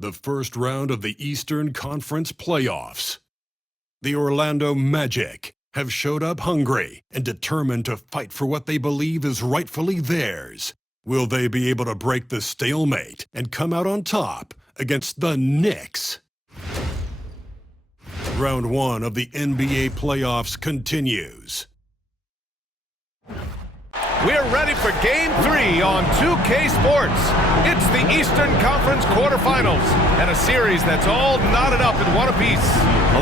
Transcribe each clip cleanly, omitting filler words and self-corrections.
the first round of the Eastern Conference playoffs. The Orlando Magic have showed up hungry and determined to fight for what they believe is rightfully theirs. Will they be able to break the stalemate and come out on top against the Knicks? Round 1 of the NBA playoffs continues. We're ready for Game 3 on 2K Sports. It's the Eastern Conference quarterfinals and a series that's all knotted up in one apiece.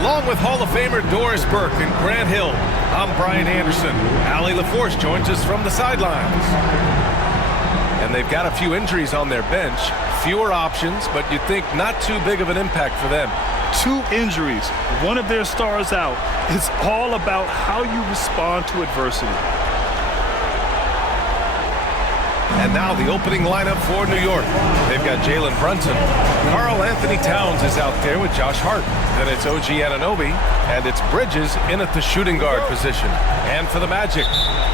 Along with Hall of Famer Doris Burke and Grant Hill, I'm Brian Anderson. Allie LaForce joins us from the sidelines. And they've got a few injuries on their bench. Fewer options, but you'd think not too big of an impact for them. 2 injuries, one of their stars out. It's all about how you respond to adversity. And now the opening lineup for New York. They've got Jalen Brunson. Karl Anthony Towns is out there with Josh Hart. Then it's OG Anunoby, and it's Bridges in at the shooting guard position. And for the Magic,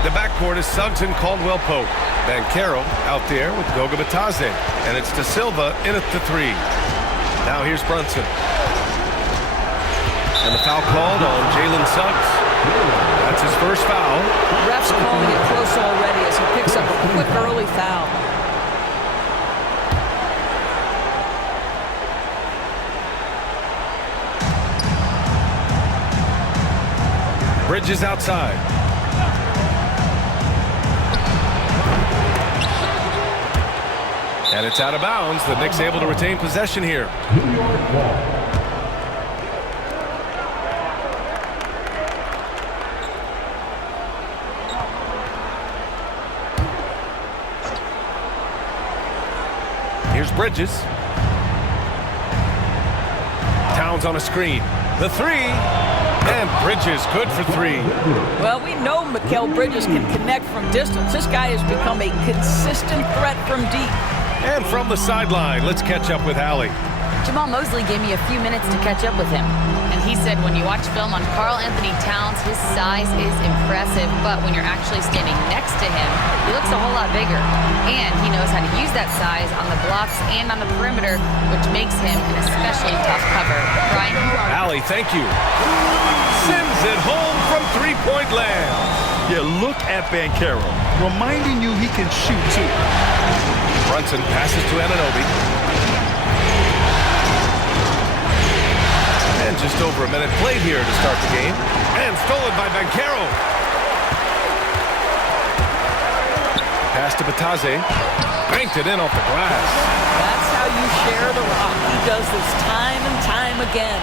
the backcourt is Suggs and Caldwell-Pope. Banchero out there with Goga Bitadze. And it's De Silva in at the 3. Now here's Brunson. And the foul called on Jalen Suggs. That's his first foul. Ref's calling it close already as he picks up a quick early foul. Bridges outside. And it's out of bounds. The Knicks able to retain possession here. Here's Bridges. Towns on a screen. The 3. And Bridges good for 3. Well, we know Mikal Bridges can connect from distance. This guy has become a consistent threat from deep. And from the sideline, let's catch up with Allie. Jamal Mosley gave me a few minutes to catch up with him. And he said when you watch film on Karl Anthony Towns, his size is impressive. But when you're actually standing next to him, he looks a whole lot bigger. And he knows how to use that size on the blocks and on the perimeter, which makes him an especially tough cover. Brian? Allie, thank you. Sends it home from three-point land. Yeah, look at Banchero, reminding you he can shoot too. Brunson passes to Anunoby. And just over a minute played here to start the game. And stolen by Banchero. Pass to Bitadze. Banked it in off the glass. That's how you share the rock. He does this time and time again.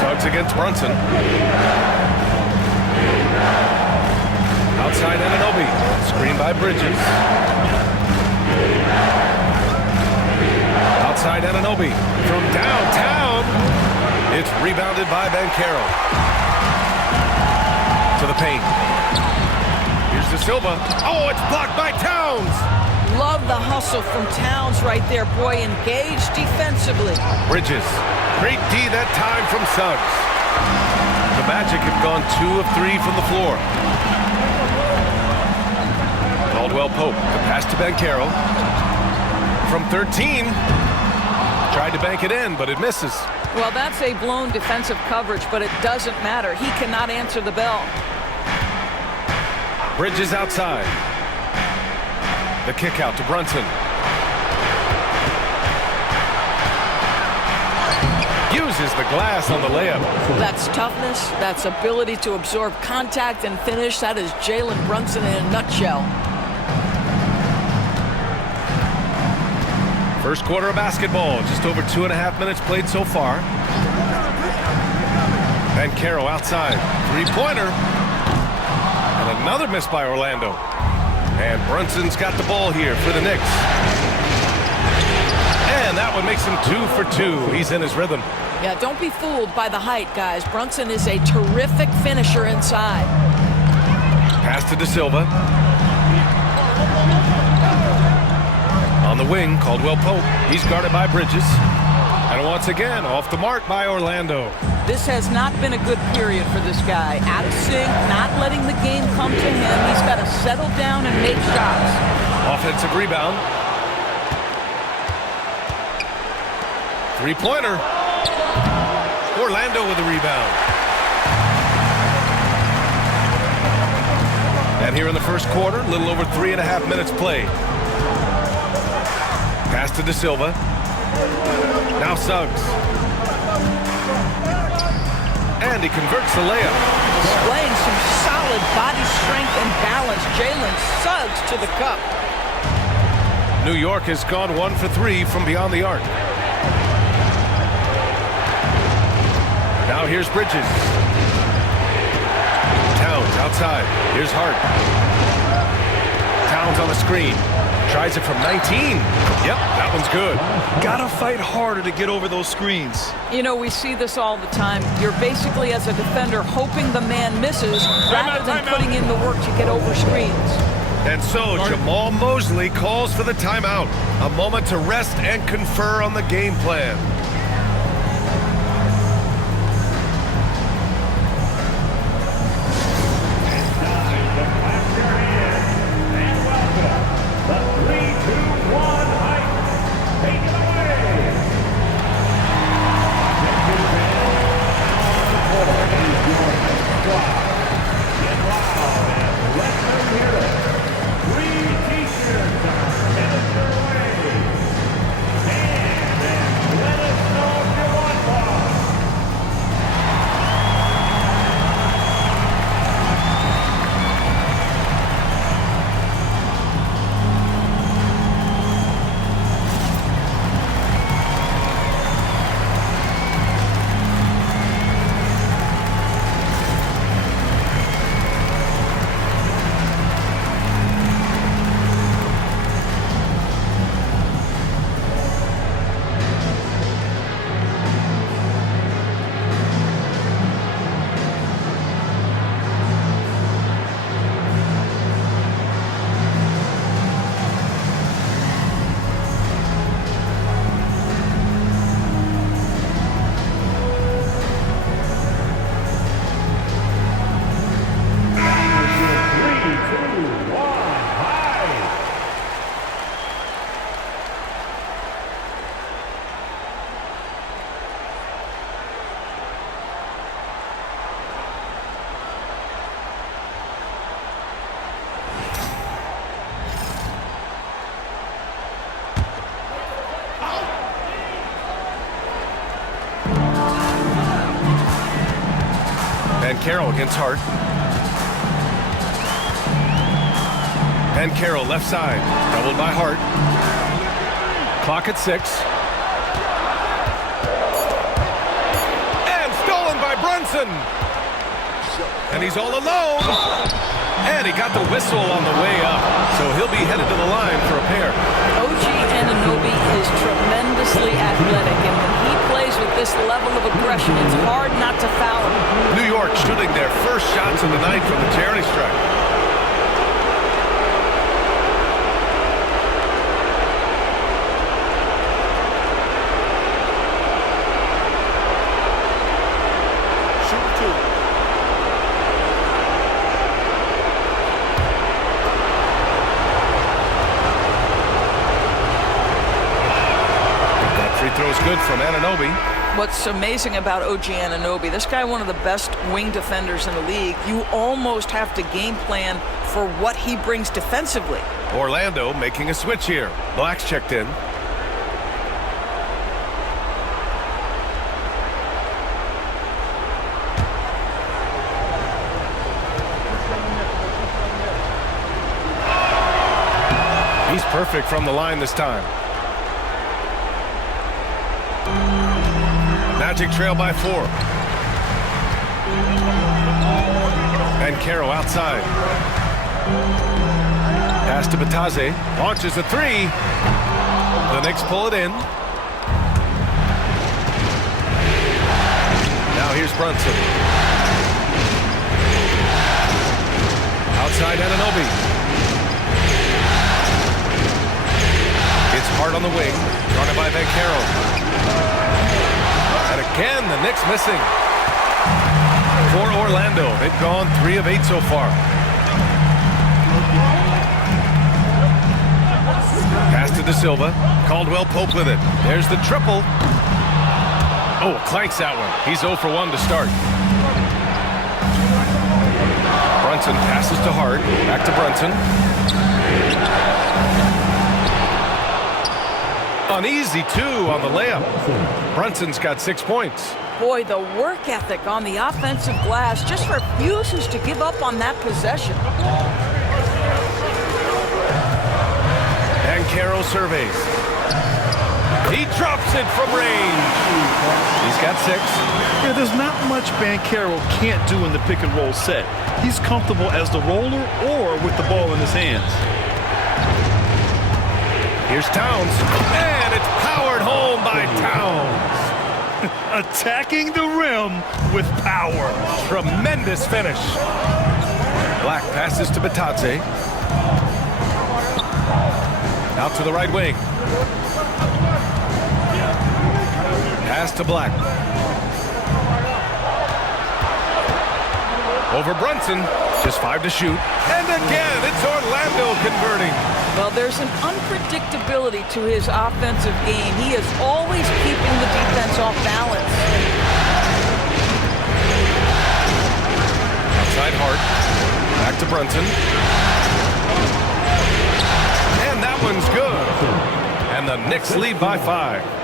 Suggs against Brunson. Outside Anunoby. Screen by Bridges. Outside Anunoby. From downtown. It's rebounded by Banchero. To the paint. Here's De Silva. Oh, it's blocked by Towns. Love the hustle from Towns right there. Boy, engaged defensively. Bridges. Great D that time from Suggs. The Magic have gone 2 of 3 from the floor. Caldwell-Pope. The pass to Banchero. From 13. Tried to bank it in, but it misses. Well, that's a blown defensive coverage, but it doesn't matter. He cannot answer the bell. Bridges outside. The kick out to Brunson. Uses the glass on the layup. That's toughness. That's ability to absorb contact and finish. That is Jalen Brunson in a nutshell. First quarter of basketball. Just over 2.5 minutes played so far. Banchero outside. Three-pointer. And another miss by Orlando. And Brunson's got the ball here for the Knicks. And that one makes him 2 for 2. He's in his rhythm. Yeah, don't be fooled by the height, guys. Brunson is a terrific finisher inside. Pass to De Silva. On the wing, Caldwell-Pope. He's guarded by Bridges. And once again, off the mark by Orlando. This has not been a good period for this guy. Out of sync, not letting the game come to him. He's got to settle down and make shots. Offensive rebound. Three-pointer. Orlando with the rebound. And here in the first quarter, a little over 3.5 minutes played. Pass to De Silva. Now Suggs. And he converts the layup. Displaying some solid body strength and balance. Jalen Suggs to the cup. New York has gone 1 for 3 from beyond the arc. Now here's Bridges. Towns outside. Here's Hart. Towns on the screen. Tries it from 19. Yep, that one's good. Gotta fight harder to get over those screens. You know, we see this all the time. You're basically, as a defender, hoping the man misses rather than putting in the work to get over screens. And so Jamal Mosley calls for the timeout. A moment to rest and confer on the game plan. Carroll against Hart. And Carroll left side. Doubled by Hart. Clock at 6. And stolen by Brunson. And he's all alone. And he got the whistle on the way up. So he'll be headed to the line for a pair. OG Anunoby is tremendously athletic, and when he plays with this level of aggression, it's hard not to foul him. New York shooting their first shots of the night from the charity stripe. Throws good from Anunoby. What's amazing about OG Anunoby, this guy one of the best wing defenders in the league. You almost have to game plan for what he brings defensively. Orlando making a switch here. Black's checked in. He's perfect from the line this time. Magic trail by 4. And Carroll outside. Pass to Batase. Launches a 3. The Knicks pull it in. Now here's Brunson. Outside Anunoby. It's Hart on the wing. Guarded by Banchero. And again, the Knicks missing. For Orlando, they've gone 3 of 8 so far. Pass to De Silva. Caldwell Pope with it. There's the triple. Oh, clanks that one. He's 0 for 1 to start. Brunson passes to Hart. Back to Brunson. Uneasy, too, on the layup. Brunson's got 6 points. Boy, the work ethic on the offensive glass just refuses to give up on that possession. And Caro surveys. He drops it from range. He's got 6. Yeah, there's not much Banchero can't do in the pick and roll set. He's comfortable as the roller or with the ball in his hands. Here's Towns, and it's powered home by Towns. Attacking the rim with power. Tremendous finish. Black passes to Batadze. Out to the right wing. Pass to Black. Over Brunson. Just 5 to shoot. And again, it's Orlando converting. Well, there's an unpredictability to his offensive game. He is always keeping the defense off balance. Outside Hart. Back to Brunson. And that one's good. And the Knicks lead by 5.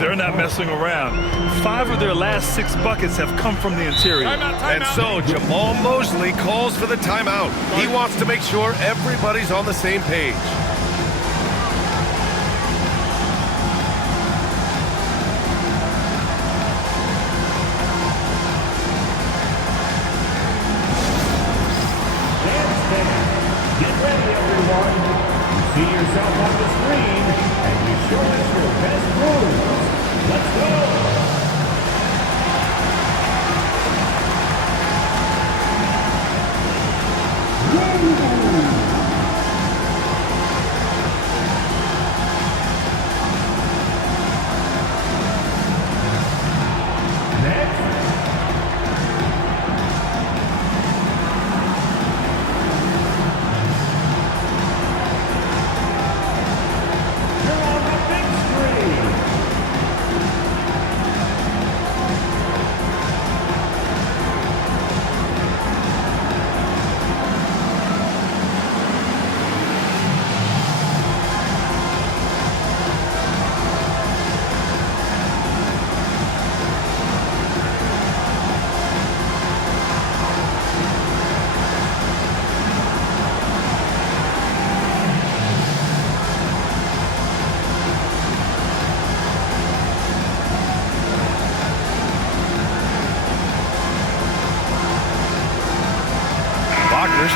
They're not messing around. 5 of their last 6 buckets have come from the interior. And so Jamal Mosley calls for the timeout. He wants to make sure everybody's on the same page. Get ready, everyone. You see yourself on the screen, and you show us your best moves. Let's go!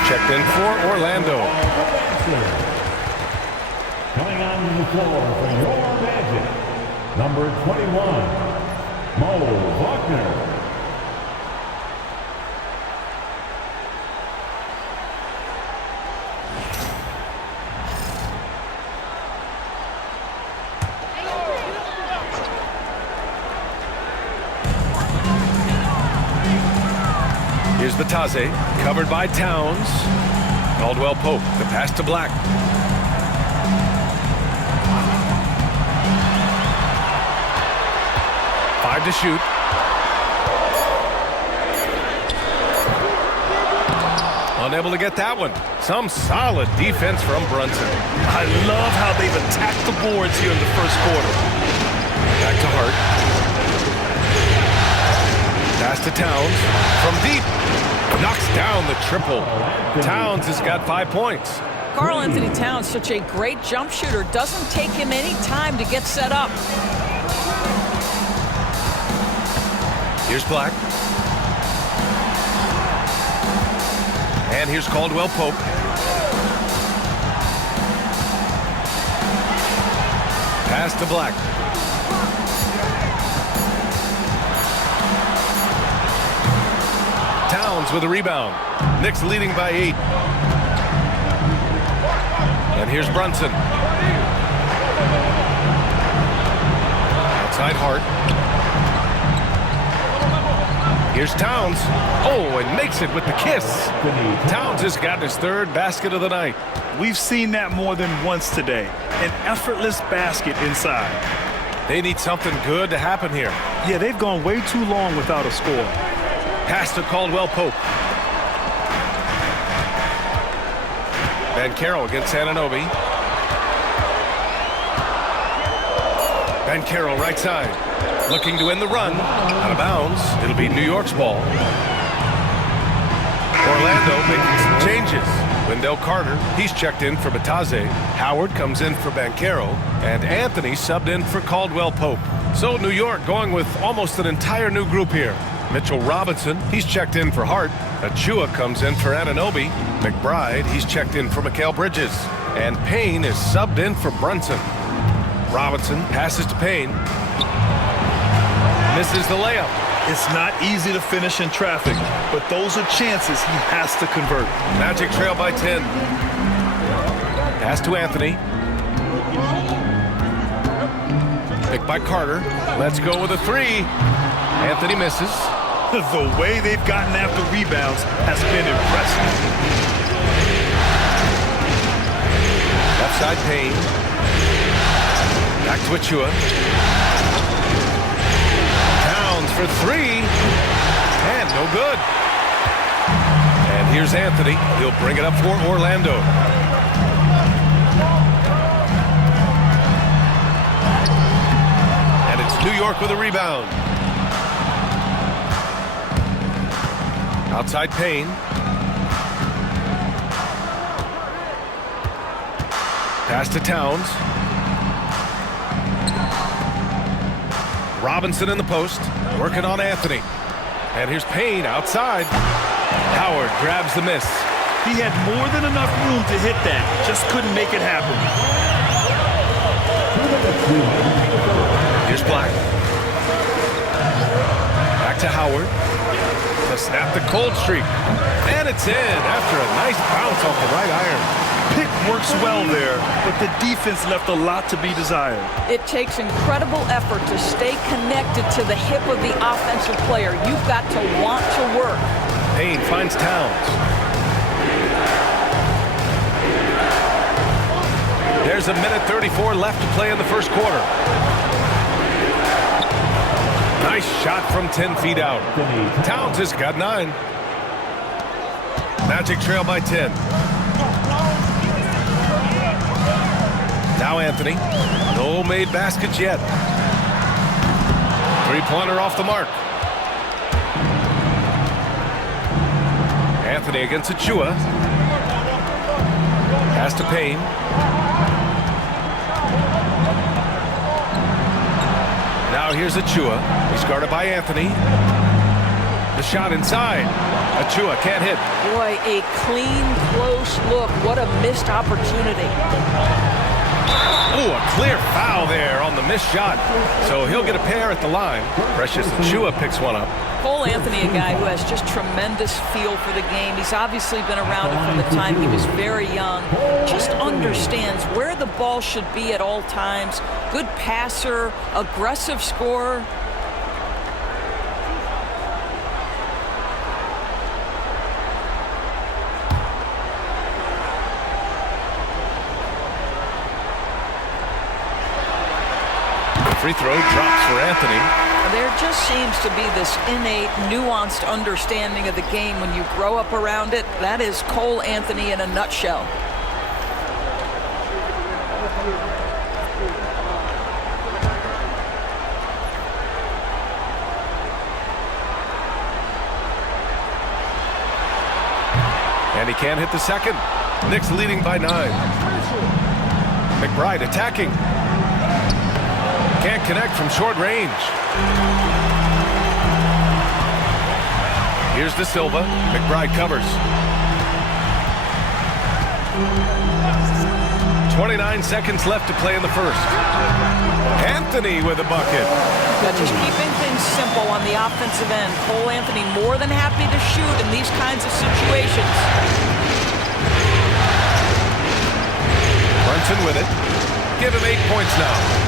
Checked in for Orlando. Coming on the floor for your Magic, number 21, Mo Wagner. Here's Batadze, covered by Towns. Caldwell Pope, the pass to Black. Five to shoot. Unable to get that one. Some solid defense from Brunson. I love how they've attacked the boards here in the first quarter. Back to Hart. Pass to Towns from deep. Knocks down the triple. Towns has got 5 points. Karl Anthony Towns, such a great jump shooter, doesn't take him any time to get set up. Here's Black. And here's Caldwell Pope. Pass to Black. Towns with a rebound. Knicks leading by 8. And here's Brunson. Outside Hart. Here's Towns. Oh, and makes it with the kiss. Towns has got his 3rd basket of the night. We've seen that more than once today. An effortless basket inside. They need something good to happen here. Yeah, they've gone way too long without a score. Pass to Caldwell Pope. Banchero against Anunoby. Banchero right side. Looking to end the run. Out of bounds. It'll be New York's ball. Orlando making some changes. Wendell Carter, he's checked in for Batase. Howard comes in for Banchero. And Anthony subbed in for Caldwell Pope. So New York going with almost an entire new group here. Mitchell Robinson, he's checked in for Hart. Achua comes in for Anunoby. McBride, he's checked in for Mikal Bridges. And Payne is subbed in for Brunson. Robinson passes to Payne. Misses the layup. It's not easy to finish in traffic, but those are chances he has to convert. Magic trail by 10. Pass to Anthony. Picked by Carter. Let's go with a three. Anthony misses. The way they've gotten after rebounds has been impressive. Left side Payne. Back to Achua. Towns for three. And no good. And here's Anthony. He'll bring it up for Orlando. And it's New York with a rebound. Outside Payne. Pass to Towns. Robinson in the post, working on Anthony. And here's Payne outside. Howard grabs the miss. He had more than enough room to hit that, just couldn't make it happen. Here's Black. Back to Howard. To snap the cold streak. And it's in after a nice bounce off the right iron. Pick works well there, but the defense left a lot to be desired. It takes incredible effort to stay connected to the hip of the offensive player. You've got to want to work. Payne finds Towns. There's a minute 34 left to play in the first quarter. Nice shot from 10 feet out. Towns has got 9. Magic trail by 10. Now Anthony. No made baskets yet. Three-pointer off the mark. Anthony against Achua. Pass to Payne. Now here's Achua. He's guarded by Anthony. The shot inside. Achua can't hit. Boy, a clean, close look. What a missed opportunity. Ooh, a clear foul there on the missed shot. So he'll get a pair at the line. Precious Achua picks one up. Cole Anthony, a guy who has just tremendous feel for the game. He's obviously been around it from the time he was very young. Just understands where the ball should be at all times. Good passer, aggressive scorer. Free throw drops for Anthony. There just seems to be this innate, nuanced understanding of the game when you grow up around it. That is Cole Anthony in a nutshell. And he can't hit the second. Knicks leading by 9. McBride attacking. Can't connect from short range. Here's De Silva. McBride covers. 29 seconds left to play in the first. Anthony with a bucket. But just keeping things simple on the offensive end. Cole Anthony more than happy to shoot in these kinds of situations. Brunson with it. Give him 8 points now.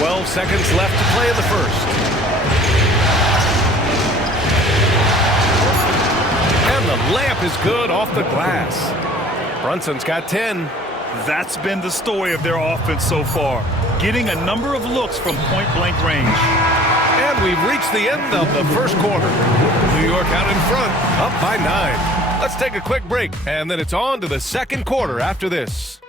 12 seconds left to play in the first. And the layup is good off the glass. Brunson's got 10. That's been the story of their offense so far, getting a number of looks from point-blank range. And we've reached the end of the first quarter. New York out in front, up by 9. Let's take a quick break, and then it's on to the second quarter after this.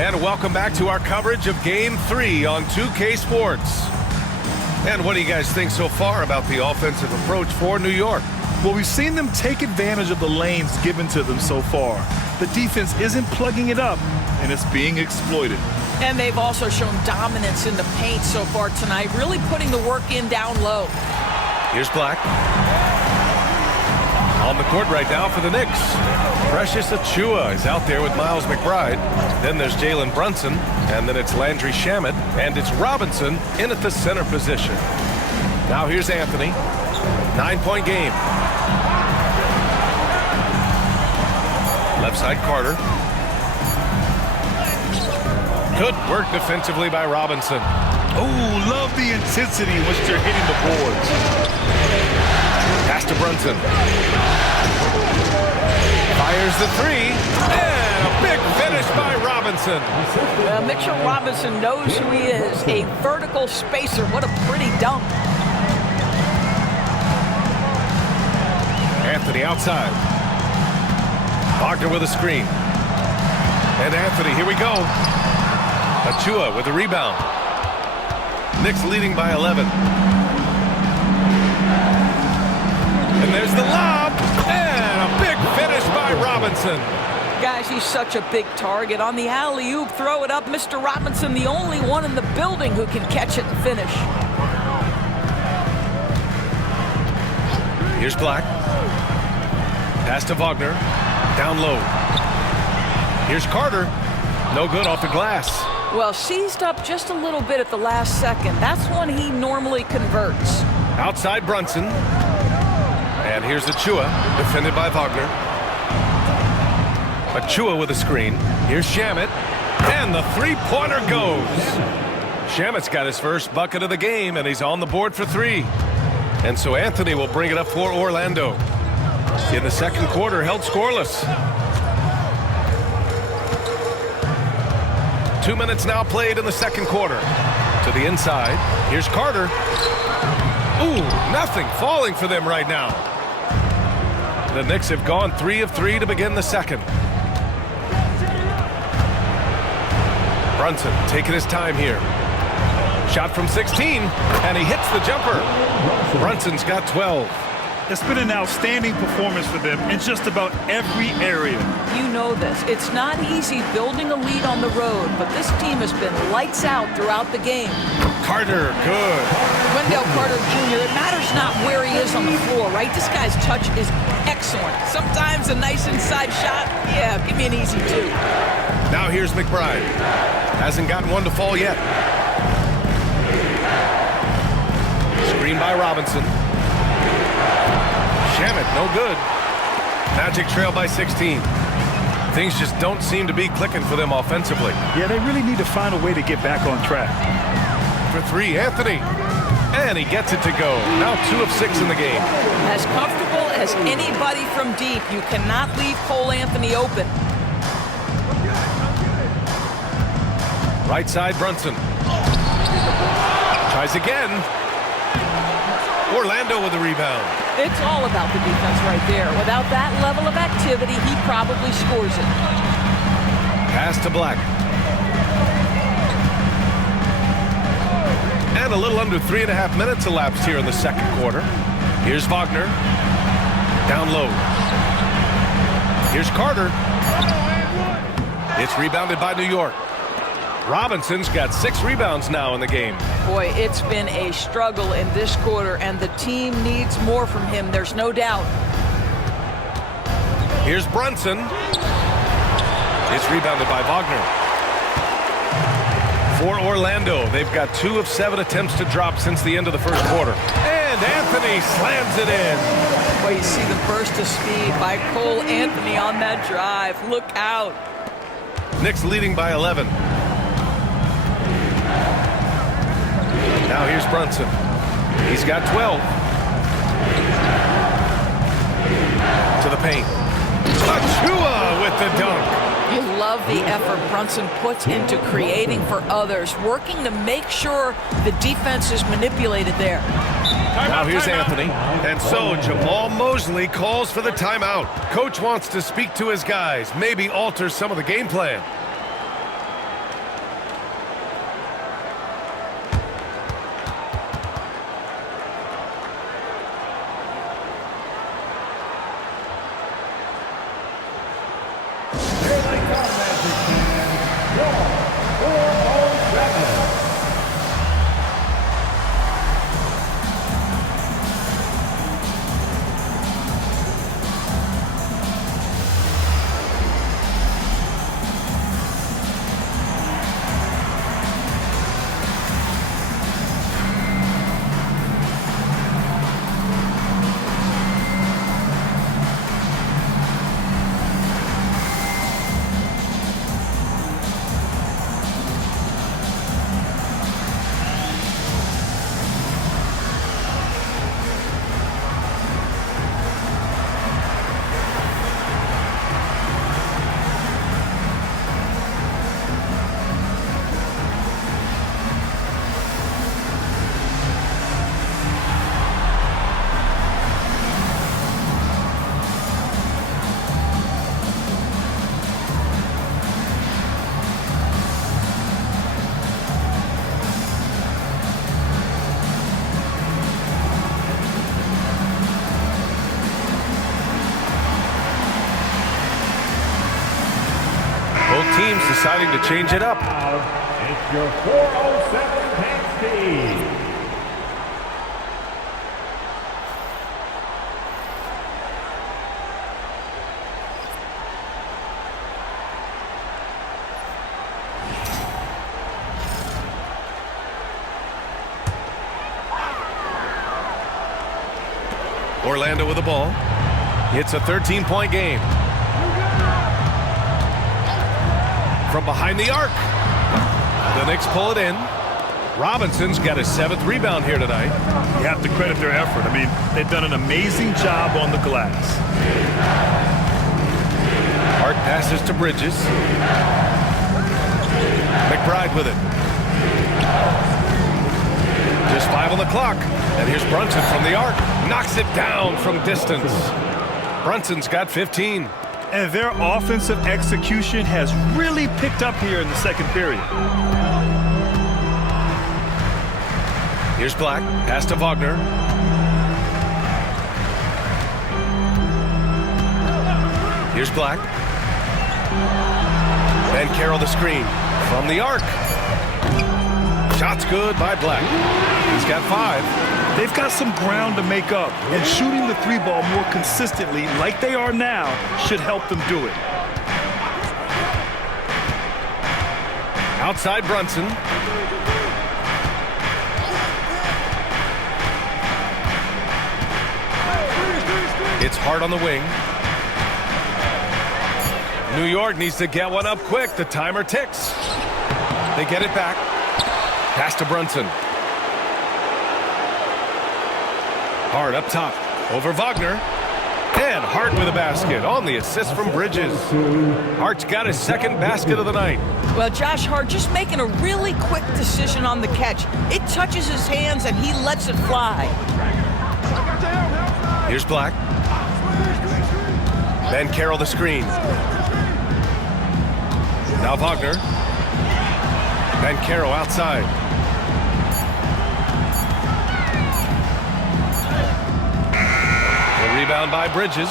And welcome back to our coverage of Game 3 on 2K Sports. And what do you guys think so far about the offensive approach for New York? Well, we've seen them take advantage of the lanes given to them so far. The defense isn't plugging it up, and it's being exploited. And they've also shown dominance in the paint so far tonight, really putting the work in down low. Here's Black. On the court right now for the Knicks. Precious Achiuwa is out there with Miles McBride. Then there's Jalen Brunson, and then it's Landry Shamet, and it's Robinson in at the center position. Now here's Anthony. 9-point game. Left side Carter. Good work defensively by Robinson. Oh, love the intensity in which they're hitting the boards. Pass to Brunson. Fires the three, and a big finish by Robinson. Mitchell Robinson knows who he is, a vertical spacer. What a pretty dunk. Anthony outside. Wagner with a screen. And Anthony, here we go. Achiuwa with a rebound. Knicks leading by 11. And there's the lob, and a big finish by Robinson. Guys, he's such a big target. On the alley-oop, throw it up. Mr. Robinson, the only one in the building who can catch it and finish. Here's Black. Pass to Wagner. Down low. Here's Carter. No good off the glass. Well, seized up just a little bit at the last second. That's when he normally converts. Outside Brunson. And here's Achiuwa, defended by Wagner. Achiuwa with a screen. Here's Shamet. And the three-pointer goes. Shamet's got his first bucket of the game, and he's on the board for 3. And so Anthony will bring it up for Orlando. In the second quarter, held scoreless. 2 minutes now played in the second quarter. To the inside. Here's Carter. Ooh, nothing falling for them right now. The Knicks have gone 3 of 3 to begin the second. Brunson taking his time here. Shot from 16, and he hits the jumper. Brunson's got 12. It's been an outstanding performance for them in just about every area. You know this. It's not easy building a lead on the road, but this team has been lights out throughout the game. Carter, good. Wendell Carter Jr., it matters not where he is on the floor, right? This guy's touch is excellent. Sometimes a nice inside shot, yeah, give me an easy 2. Now here's McBride. Hasn't gotten one to fall yet. Screen by Robinson. Shamet, no good. Magic trail by 16. Things just don't seem to be clicking for them offensively. Yeah, they really need to find a way to get back on track. For 3, Anthony. And he gets it to go. Now 2 of 6 in the game. As comfortable as anybody from deep, you cannot leave Cole Anthony open. Right side, Brunson. Tries again. Orlando with a rebound. It's all about the defense right there. Without that level of activity, he probably scores it. Pass to Black. And a little under 3.5 minutes elapsed here in the second quarter. Here's Wagner. Down low. Here's Carter. It's rebounded by New York. Robinson's got 6 rebounds now in the game. Boy, it's been a struggle in this quarter, and the team needs more from him. There's no doubt. Here's Brunson. It's rebounded by Wagner. For Orlando, they've got 2 of 7 attempts to drop since the end of the first quarter. And Anthony slams it in. Well, you see the burst of speed by Cole Anthony on that drive. Look out. Knicks leading by 11. Now here's Brunson. He's got 12. To the paint. Achiuwa with the dunk. You love the effort Brunson puts into creating for others, working to make sure the defense is manipulated there. Now here's Anthony. And so Jamal Mosley calls for the timeout. Coach wants to speak to his guys, maybe alter some of the game plan. Teams deciding to change it up. It's your 407 Knicks team. Orlando with the ball. It's a 13-point game. From behind the arc. The Knicks pull it in. Robinson's got his 7th rebound here tonight. You have to credit their effort. I mean, they've done an amazing job on the glass. Hart passes to Bridges. McBride with it. Just 5 on the clock. And here's Brunson from the arc. Knocks it down from distance. Brunson's got 15. And their offensive execution has really picked up here in the second period. Here's Black. Pass to Wagner. Here's Black. Banchero the screen. From the arc. Shot's good by Black. He's got 5. They've got some ground to make up, and shooting the 3-ball more consistently, like they are now, should help them do it. Outside Brunson. It's Hart on the wing. New York needs to get one up quick. The timer ticks. They get it back. Pass to Brunson. Hart up top. Over Wagner. And Hart with a basket on the assist from Bridges. Hart's got his 2nd basket of the night. Well, Josh Hart just making a really quick decision on the catch. It touches his hands and he lets it fly. Here's Black. Banchero the screen. Now Wagner. Banchero outside. The rebound by Bridges.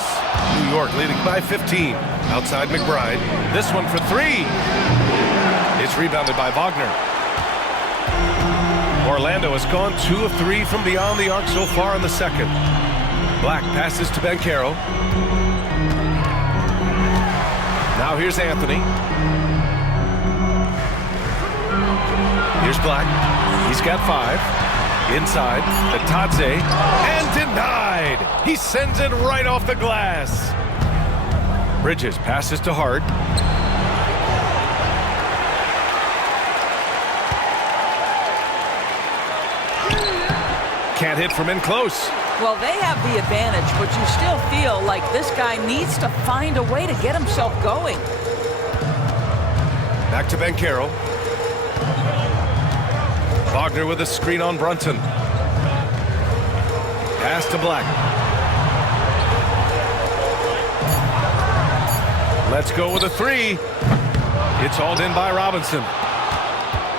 New York leading by 15. Outside McBride. This one for 3. It's rebounded by Wagner. Orlando has gone 2 of 3 from beyond the arc so far in the second. Black passes to Banchero. Now here's Anthony. Here's Black. He's got 5. Inside, Bitadze, and denied. He sends it right off the glass. Bridges passes to Hart. Can't hit from in close. Well, they have the advantage, but you still feel like this guy needs to find a way to get himself going. Back to Banchero. Wagner with a screen on Brunson. Pass to Black. Let's go with a 3. It's hauled in by Robinson.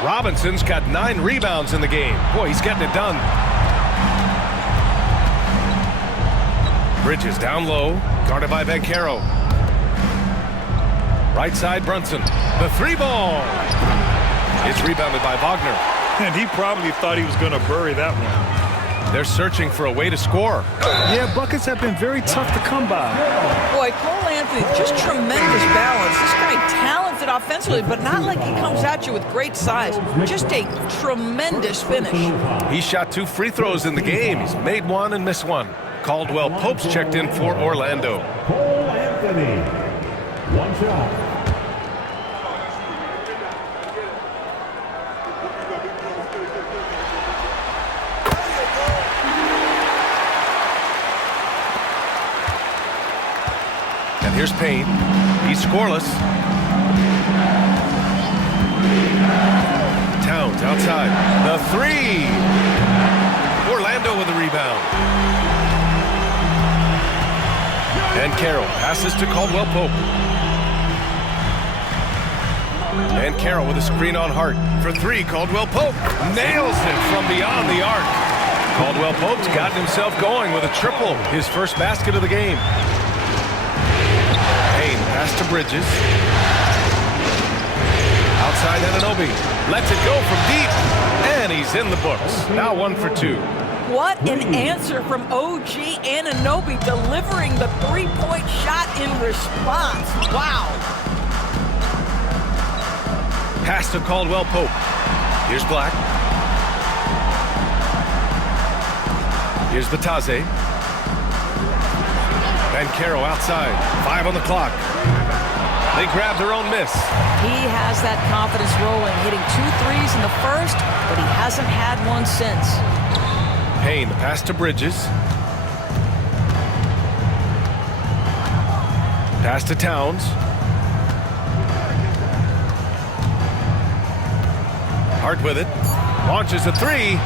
Robinson's got 9 rebounds in the game. Boy, he's getting it done. Bridges down low, guarded by Banchero. Right side, Brunson. The 3 ball. It's rebounded by Wagner. And he probably thought he was going to bury that one. They're searching for a way to score. Yeah, buckets have been very tough to come by. Boy, Cole Anthony, just tremendous balance. This guy talented offensively, but not like he comes at you with great size. Just a tremendous finish. He shot 2 free throws in the game. He's made 1 and missed 1. Caldwell Pope's checked in for Orlando. Cole Anthony. 1 shot. And here's Payne. He's scoreless. Towns outside. The 3. Orlando with the rebound. And Carroll passes to Caldwell Pope. And Carroll with a screen on Hart. For 3, Caldwell Pope nails it from beyond the arc. Caldwell Pope's gotten himself going with a triple. His first basket of the game. Payne pass to Bridges. Outside Anunoby. Lets it go from deep. And he's in the books. Now 1 for 2. What an answer from OG Anunoby, delivering the 3-point shot in response. Wow. Pass to Caldwell Pope. Here's Black. Here's Bitadze. Banchero outside. 5 on the clock. They grab their own miss. He has that confidence rolling, hitting 2 threes in the first, but he hasn't had one since. Payne, the pass to Bridges. Pass to Towns. Hart with it. Launches a 3.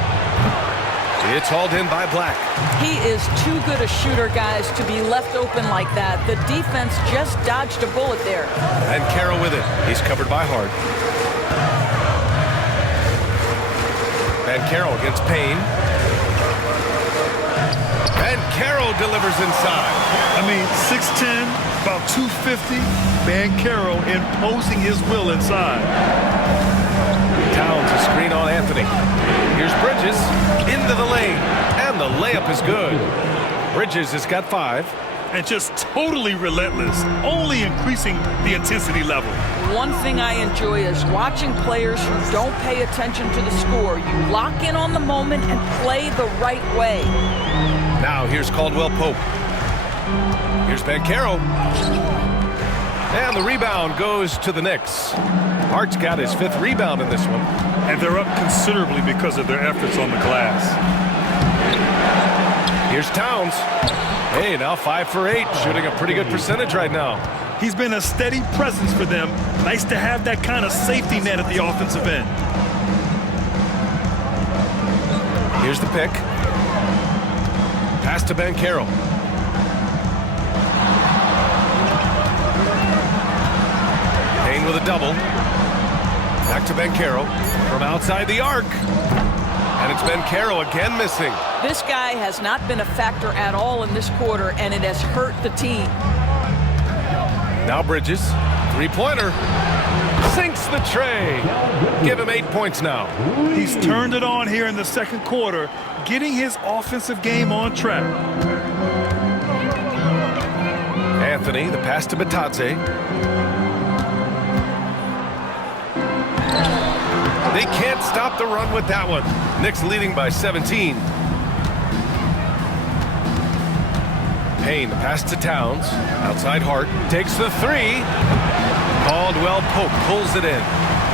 It's hauled in by Black. He is too good a shooter, guys, to be left open like that. The defense just dodged a bullet there. And Carroll with it. He's covered by Hart. And Carroll against Payne. And Carroll delivers inside. I mean, 6'10", about 250. Banchero imposing his will inside. Towns a screen on Anthony. Here's Bridges into the lane. And the layup is good. Bridges has got 5. And just totally relentless, only increasing the intensity level. One thing I enjoy is watching players who don't pay attention to the score. You lock in on the moment and play the right way. Now here's Caldwell Pope. Here's Banchero. And the rebound goes to the Knicks. Hart's got his 5th rebound in this one. And they're up considerably because of their efforts on the glass. Here's Towns. Hey, now 5 for 8, shooting a pretty good percentage right now. He's been a steady presence for them. Nice to have that kind of safety net at the offensive end. Here's the pick. Pass to Banchero. Payne with a double. Back to Banchero from outside the arc. And it's Banchero again missing. This guy has not been a factor at all in this quarter, and it has hurt the team. Now Bridges, 3-pointer. Sinks the tray. Give him 8 points now. He's turned it on here in the second quarter, getting his offensive game on track. Anthony, the pass to Bitadze. They can't stop the run with that one. Knicks leading by 17. Payne, the pass to Towns. Outside Hart, takes the three. Caldwell Pope pulls it in.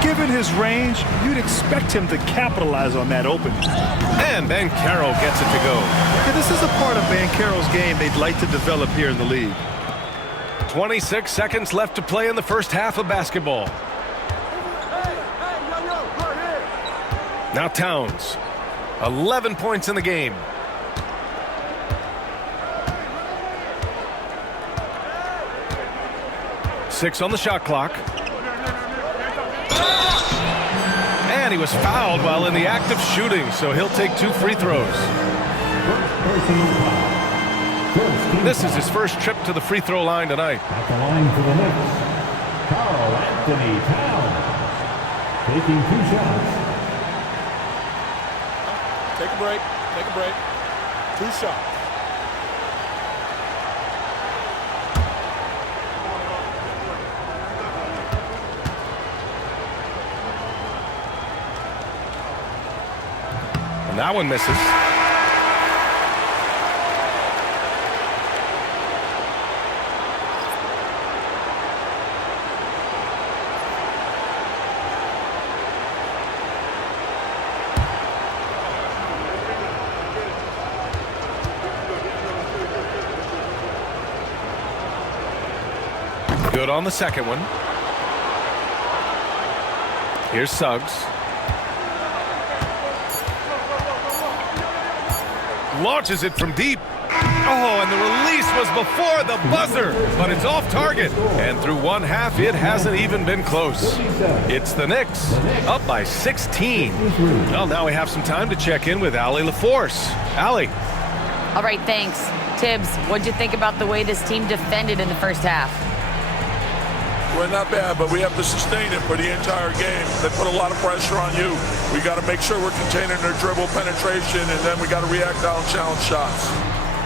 Given his range, you'd expect him to capitalize on that opening. And Banchero gets it to go. Yeah, this is a part of Banchero's game they'd like to develop here in the league. 26 seconds left to play in the first half of basketball. Now Towns. 11 points in the game. Six on the shot clock. And he was fouled while in the act of shooting, so he'll take 2 free throws. This is his first trip to the free throw line tonight. At the line for the Knicks, Karl Anthony Towns. Taking 2 shots. Take a break. Take a break. 2 shots. And that one misses. Good on the second one. Here's Suggs. Launches it from deep. Oh, and the release was before the buzzer, but it's off target. And through one half, it hasn't even been close. It's the Knicks, up by 16. Well, now we have some time to check in with Allie LaForce. Allie. All right, thanks. Tibbs, what'd you think about the way this team defended in the first half? Well, not bad, but we have to sustain it for the entire game. They put a lot of pressure on you. We got to make sure we're containing their dribble penetration, and then we got to react down challenge shots.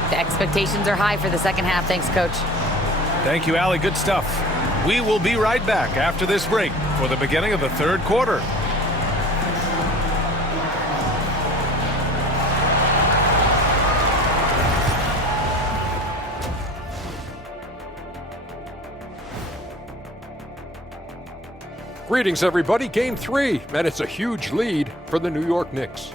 The expectations are high for the second half. Thanks, Coach. Thank you, Allie. Good stuff. We will be right back after this break for the beginning of the third quarter. Greetings, everybody. Game 3, and it's a huge lead for the New York Knicks.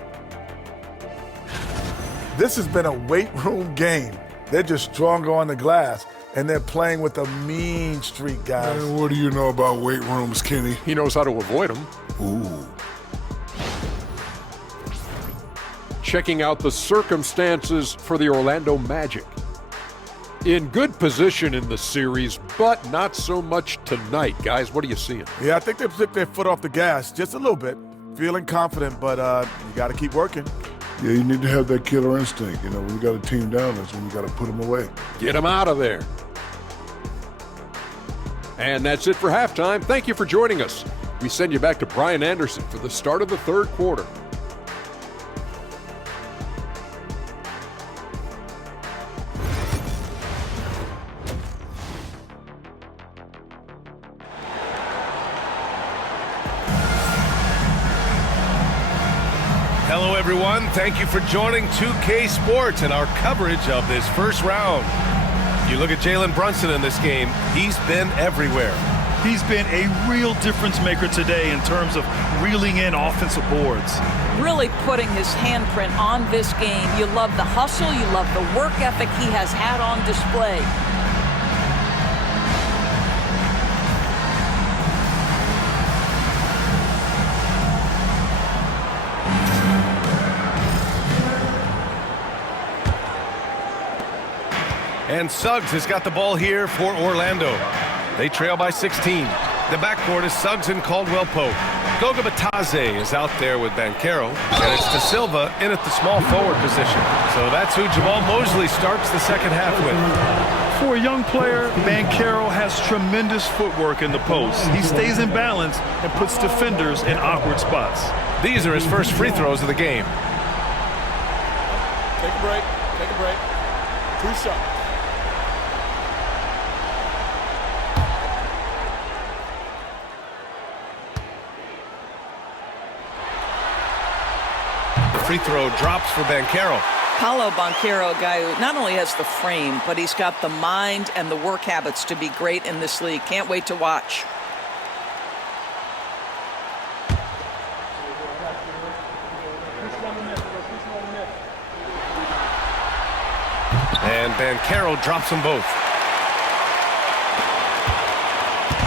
This has been a weight room game. They're just stronger on the glass, and they're playing with a mean streak, guys. Man, what do you know about weight rooms, Kenny? He knows how to avoid them. Ooh. Checking out the circumstances for the Orlando Magic. In good position in the series, but not so much tonight. Guys, what are you seeing? Yeah, I think they've took their foot off the gas just a little bit. Feeling confident, but you got to keep working. Yeah, you need to have that killer instinct. You know, when you got a team down, that's when you got to put them away. Get them out of there. And that's it for halftime. Thank you for joining us. We send you back to Brian Anderson for the start of the third quarter. Hello, everyone. Thank you for joining 2K Sports and our coverage of this first round. You look at Jalen Brunson in this game, he's been everywhere. He's been a real difference maker today in terms of reeling in offensive boards. Really putting his handprint on this game. You love the hustle, you love the work ethic he has had on display. And Suggs has got the ball here for Orlando. They trail by 16. The backcourt is Suggs and Caldwell Pope. Goga Bitadze is out there with Banchero, and it's Da Silva in at the small forward position. So that's who Jamal Mosley starts the second half with. For a young player, Banchero has tremendous footwork in the post. He stays in balance and puts defenders in awkward spots. These are his first free throws of the game. Take a break. Take a break. 2 shots. The free throw drops for Banchero. Paolo Banchero, a guy who not only has the frame, but he's got the mind and the work habits to be great in this league. Can't wait to watch. And Banchero drops them both.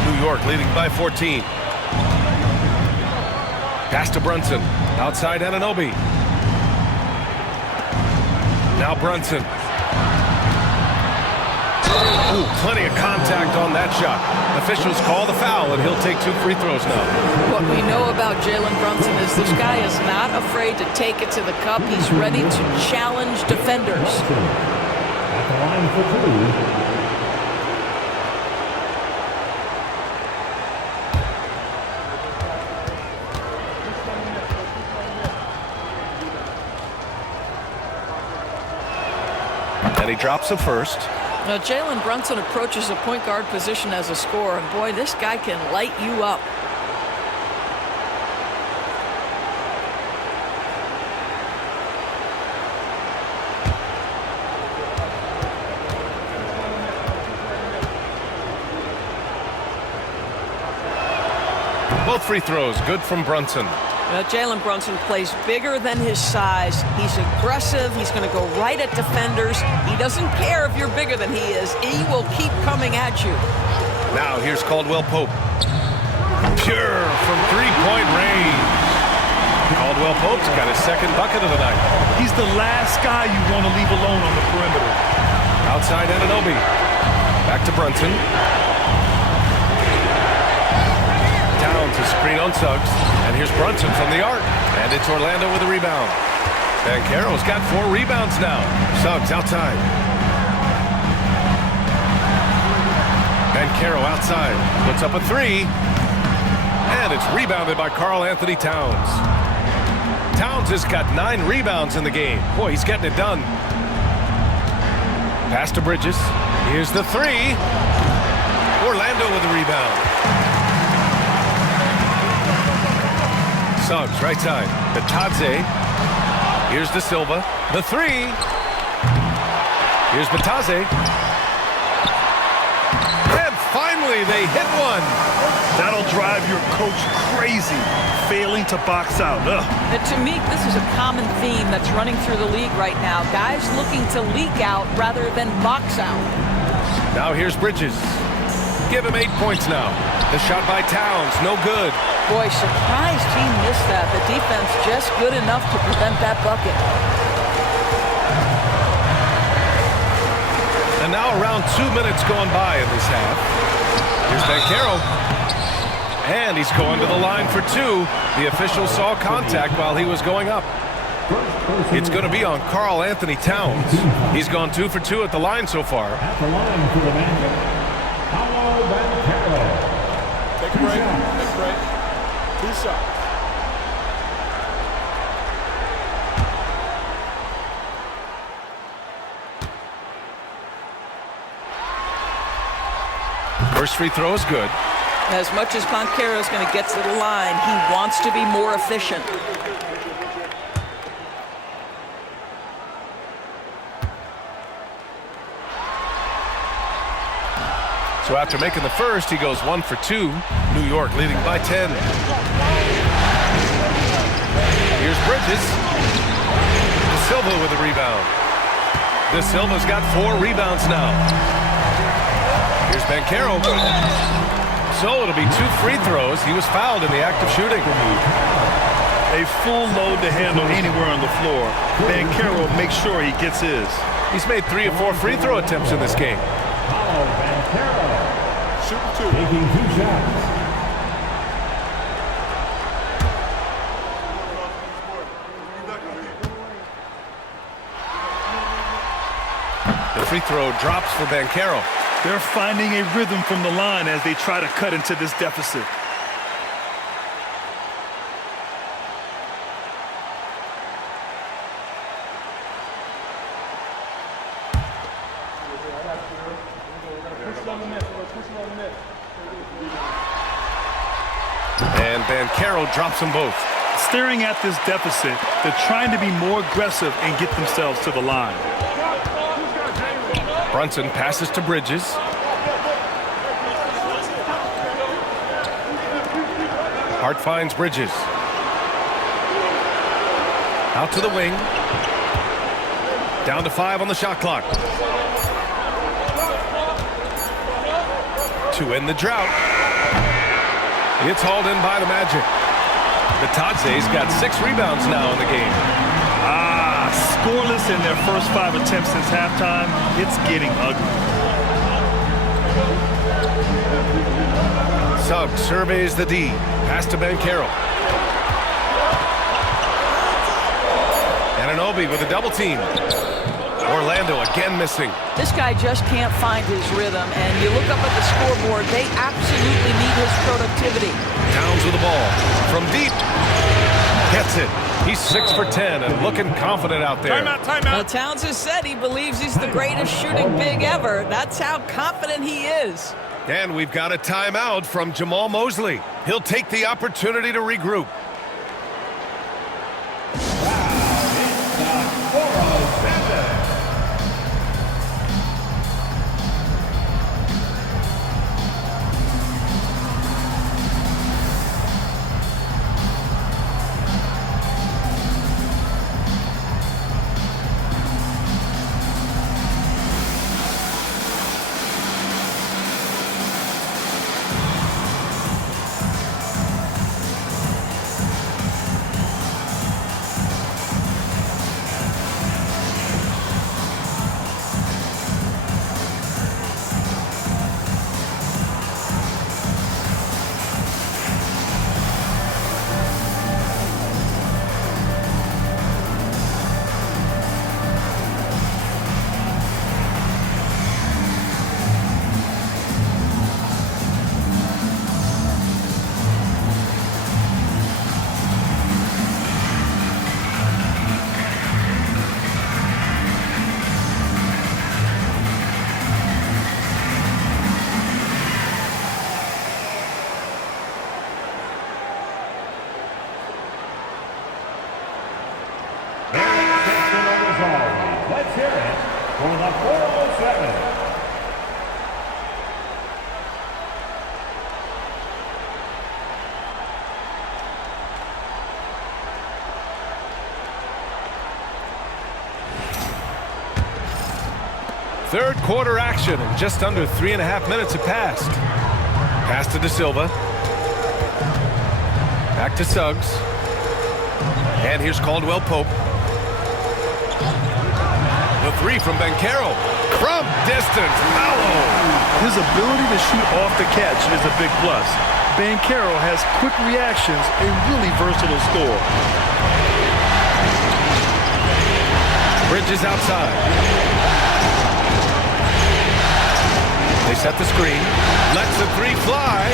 New York leading by 14. Pass to Brunson. Outside Anunoby. Now Brunson. Ooh, plenty of contact on that shot. Officials call the foul, and he'll take 2 free throws now. What we know about Jalen Brunson is this guy is not afraid to take it to the cup. He's ready to challenge defenders. At the line for 2. And he drops the first. Now, Jalen Brunson approaches a point guard position as a scorer, and boy, this guy can light you up. Both free throws good from Brunson. Now, Jalen Brunson plays bigger than his size. He's aggressive. He's going to go right at defenders. He doesn't care if you're bigger than he is. He will keep coming at you. Now here's Caldwell Pope. Pure from three-point range. Caldwell Pope's got his second bucket of the night. He's the last guy you want to leave alone on the perimeter. Outside Anunoby. Back to Brunson. Towns is screen on Suggs. And here's Brunson from the arc. And it's Orlando with a rebound. Banchero's got 4 rebounds now. Suggs outside. Banchero outside. Puts up a 3. And it's rebounded by Karl Anthony Towns. Towns has got 9 rebounds in the game. Boy, he's getting it done. Pass to Bridges. Here's the 3. Orlando with the rebound. Suggs, right side. Batadze. Here's De Silva. The 3. Here's Batadze. And finally, they hit one. That'll drive your coach crazy, failing to box out. And to me, this is a common theme that's running through the league right now. Guys looking to leak out rather than box out. Now here's Bridges. Give him 8 points now. The shot by Towns, no good. Boy, surprised he missed that. The defense just good enough to prevent that bucket. And now around 2 minutes going by in this half. Here's Banchero. And he's going to the line for 2. The official saw contact while he was going up. It's going to be on Karl Anthony Towns. He's gone 2 for 2 at the line so far. At the line for the Magic, Paolo Banchero. Take a break. Take a break. 2 shots. First free throw is good. As much as Banchero is going to get to the line, he wants to be more efficient. So after making the first, he goes 1 for 2. New York leading by 10. Here's Bridges. De Silva with a rebound. De Silva's got 4 rebounds now. Here's Banchero. So it'll be 2 free throws. He was fouled in the act of shooting. A full load to handle anywhere on the floor. Banchero makes sure he gets his. He's made 3 or 4 free throw attempts in this game. Paolo Banchero. Shooting 2. Taking 2 shots. The free throw drops for Banchero. They're finding a rhythm from the line as they try to cut into this deficit. And Banchero drops them both. Staring at this deficit, they're trying to be more aggressive and get themselves to the line. Brunson passes to Bridges. Hart finds Bridges. Out to the wing. Down to 5 on the shot clock. To end the drought. It's hauled in by the Magic. Bitadze's got 6 rebounds now in the game. Scoreless in their first 5 attempts since halftime. It's getting ugly. Suggs surveys the D. Pass to Banchero. Anunoby with a double team. Orlando again missing. This guy just can't find his rhythm, and you look up at the scoreboard, they absolutely need his productivity. Towns with the ball. From deep. Gets it. He's 6 for 10 and looking confident out there. Well, Towns has said he believes he's the greatest shooting big ever. That's how confident he is. And we've got a timeout from Jamal Mosley. He'll take the opportunity to regroup. Let's hear it for the 407. Third quarter action, and just under 3.5 minutes have passed. Pass to De Silva. Back to Suggs. And here's Caldwell Pope. The 3 from Banchero. From distance, Mallow. His ability to shoot off the catch is a big plus. Banchero has quick reactions, a really versatile scorer. Bridges outside. They set the screen. Lets the 3 fly.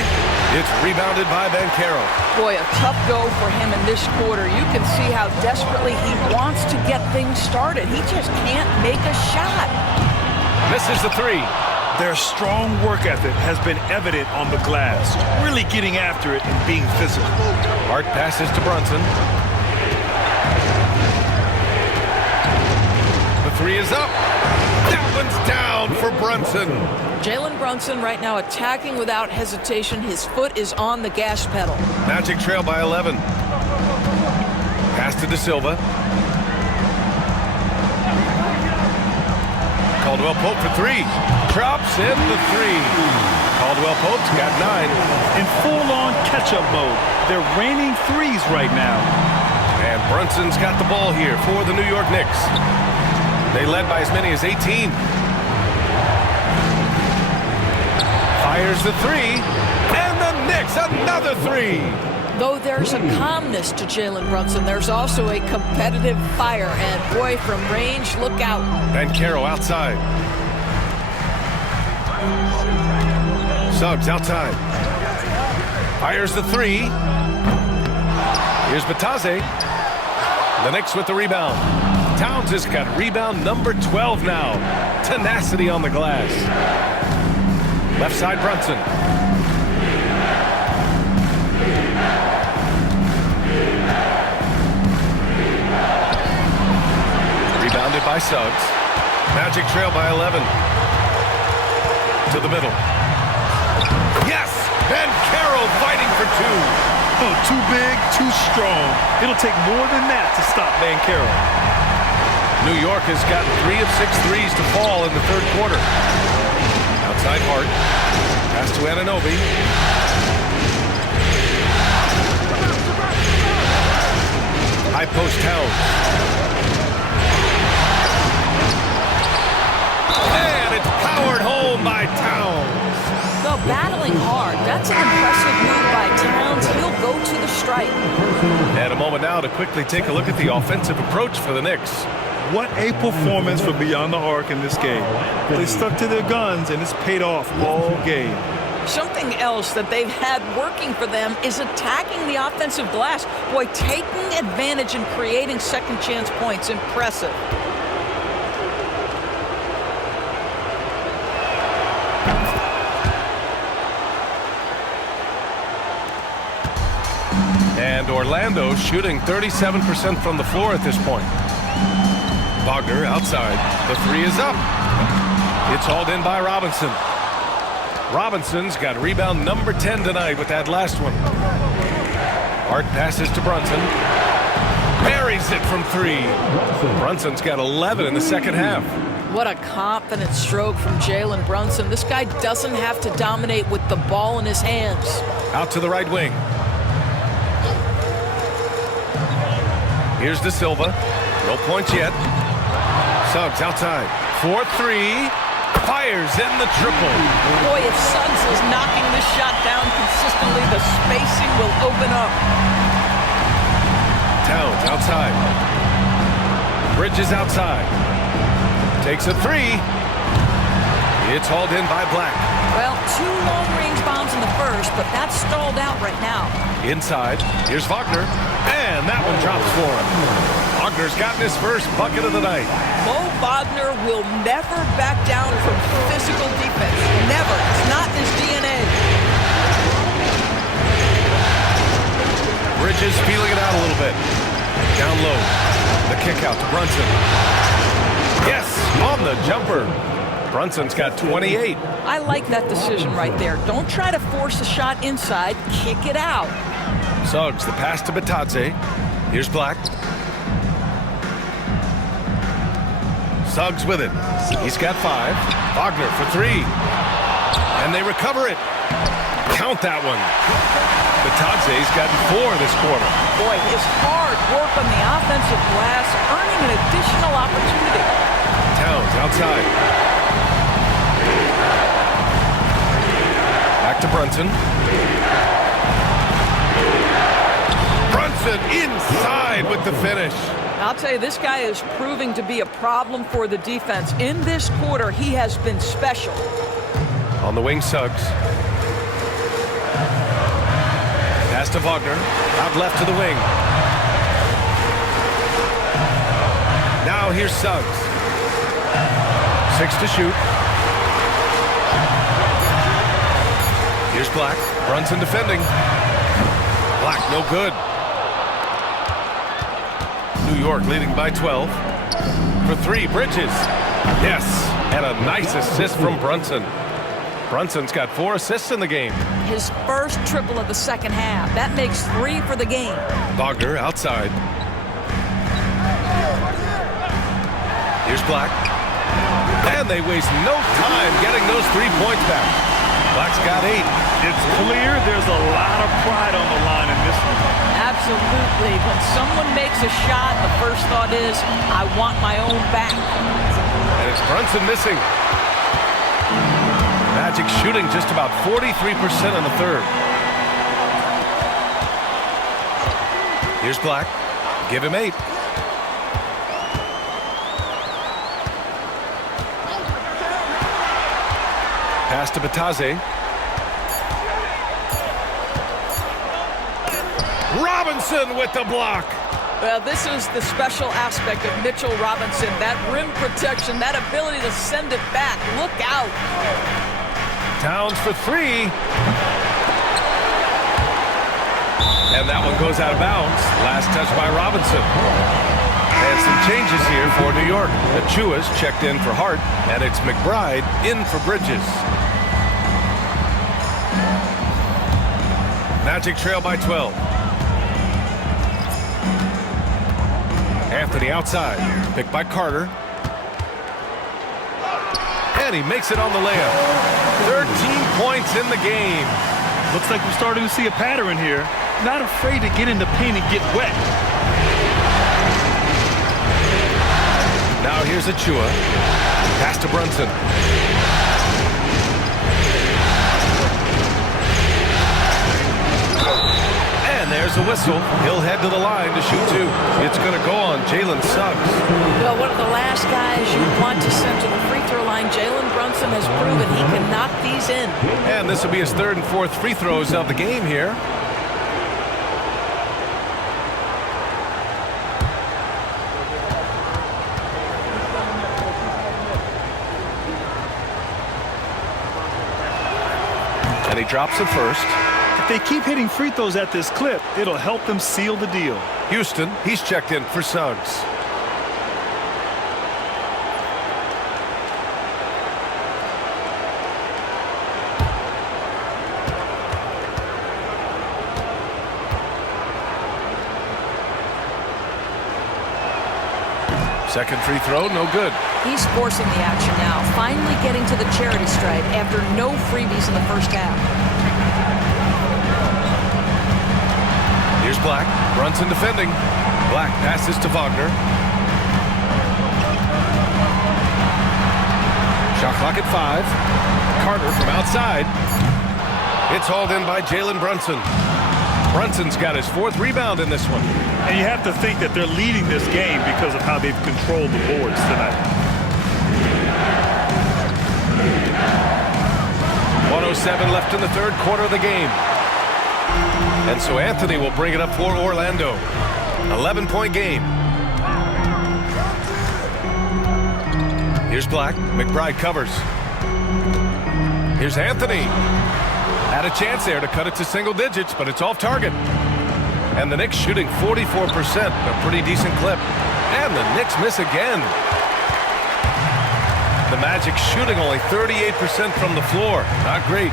It's rebounded by Banchero. Boy, a tough go for him in this quarter. You can see how desperately he wants to get things started. He just can't make a shot. Misses the 3. Their strong work ethic has been evident on the glass, really getting after it and being physical. Hart passes to Brunson. The 3 is up. That one's down for Brunson. Jalen Brunson right now attacking without hesitation. His foot is on the gas pedal. Magic trail by 11. Pass to De Silva. Caldwell Pope for 3. Drops in the 3. Caldwell Pope's got 9. In full-on catch-up mode. They're raining threes right now. And Brunson's got the ball here for the New York Knicks. They led by as many as 18. Fires the 3, and the Knicks another 3. Though there's a calmness to Jalen Brunson, there's also a competitive fire. And boy, from range, look out. Banchero outside. Suggs outside. Fires the 3. Here's Bitadze. The Knicks with the rebound. Towns has got rebound number 12 now. Tenacity on the glass. Left side, Brunson. by Suggs. Magic trail by 11. To the middle. Yes! Banchero fighting for two. Oh, too big, too strong. It'll take more than that to stop Banchero. New York has gotten 3 of 6 threes to fall in the third quarter. Outside Hart. Pass to Anunoby. High post Towns. And it's powered home by Towns. Well, battling hard. That's an impressive move by Towns. He'll go to the stripe. And a moment now to quickly take a look at the offensive approach for the Knicks. What a performance for beyond the arc in this game. They stuck to their guns, and it's paid off all game. Something else that they've had working for them is attacking the offensive glass. Boy, taking advantage and creating second chance points. Impressive. And Orlando shooting 37% from the floor at this point. Wagner outside. The three is up. It's hauled in by Robinson. Robinson's got rebound number 10 tonight with that last one. Hart passes to Brunson. Buries it from 3. Brunson's got 11 in the second half. What a confident stroke from Jalen Brunson. This guy doesn't have to dominate with the ball in his hands. Out to the right wing. Here's De Silva. No points yet. Suggs outside. 4-3. Fires in the triple. Boy, if Suggs is knocking this shot down consistently, the spacing will open up. Towns outside. Bridges outside. Takes a 3. It's hauled in by Black. Well, 2 long-range bombs in the first, but that's stalled out right now. Inside. Here's Wagner. And that one drops for him. Wagner's gotten his first bucket of the night. Mo Wagner will never back down from physical defense. Never. It's not his DNA. Bridges feeling it out a little bit. Down low. The kick out to Brunson. Yes, on the jumper. Brunson's got 28. I like that decision right there. Don't try to force a shot inside. Kick it out. Suggs, the pass to Batadze. Here's Black. Suggs with it. He's got 5. Wagner for 3. And they recover it. Count that one. Batadze's gotten 4 this quarter. Boy, his hard work on the offensive glass, earning an additional opportunity. Towns outside. Back to Brunson. Brunson inside with the finish. I'll tell you, this guy is proving to be a problem for the defense. In this quarter, he has been special. On the wing, Suggs. Pass to Wagner. Out left to the wing. Now here's Suggs. 6 to shoot. Here's Black. Brunson defending. Black, no good. New York leading by 12. For 3, Bridges. Yes, and a nice assist from Brunson. Brunson's got 4 assists in the game. His first triple of the second half. That makes 3 for the game. Wagner outside. Here's Black. And they waste no time getting those 3 points back. Black's got 8. It's clear there's a lot of pride on the line in this one. Absolutely. When someone makes a shot, the first thought is, I want my own back. And it's Brunson missing. Magic shooting just about 43% in the third. Here's Black. Give him 8. Pass to Batadze. Robinson with the block. Well, this is the special aspect of Mitchell Robinson. That rim protection, that ability to send it back. Look out. Towns for 3. And that one goes out of bounds. Last touch by Robinson. And some changes here for New York. Achua's checked in for Hart, and it's McBride in for Bridges. Magic trail by 12. Anthony outside, picked by Carter. And he makes it on the layup. 13 points in the game. Looks like we're starting to see a pattern here. Not afraid to get in the paint and get wet. Now here's Achua. Pass to Brunson. And there's a whistle. He'll head to the line to shoot two. It's going to go on Jalen Suggs. Well, one of the last guys you want to send to the free throw line, Jalen Brunson has proven he can knock these in. And this will be his third and fourth free throws of the game here. And he drops it first. If they keep hitting free throws at this clip, it'll help them seal the deal. Houston, he's checked in for Suggs. Second free throw, no good. He's forcing the action now, finally getting to the charity stripe after no freebies in the first half. Here's Black. Brunson defending. Black passes to Wagner. Shot clock at 5. Carter from outside. It's hauled in by Jalen Brunson. Brunson's got his fourth rebound in this one. And you have to think that they're leading this game because of how they've controlled the boards tonight. 1:07 left in the third quarter of the game. And so Anthony will bring it up for Orlando. 11-point game. Here's Black. McBride covers. Here's Anthony. Had a chance there to cut it to single digits, but it's off target. And the Knicks shooting 44%, a pretty decent clip. And the Knicks miss again. The Magic shooting only 38% from the floor. Not great.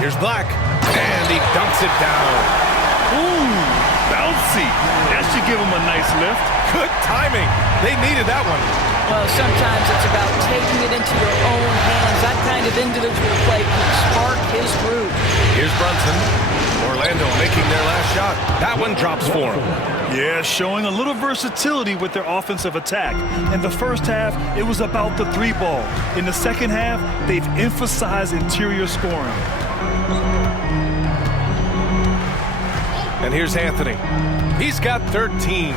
Here's Black. And he dunks it down. Ooh, bouncy. That should give him a nice lift. Good timing. They needed that one. Well, sometimes it's about taking it into your own hands. That kind of individual play can spark his groove. Here's Brunson. Orlando making their last shot. That one drops for him. Yeah, showing a little versatility with their offensive attack. In the first half, it was about the three ball. In the second half, they've emphasized interior scoring. And here's Anthony. He's got 13.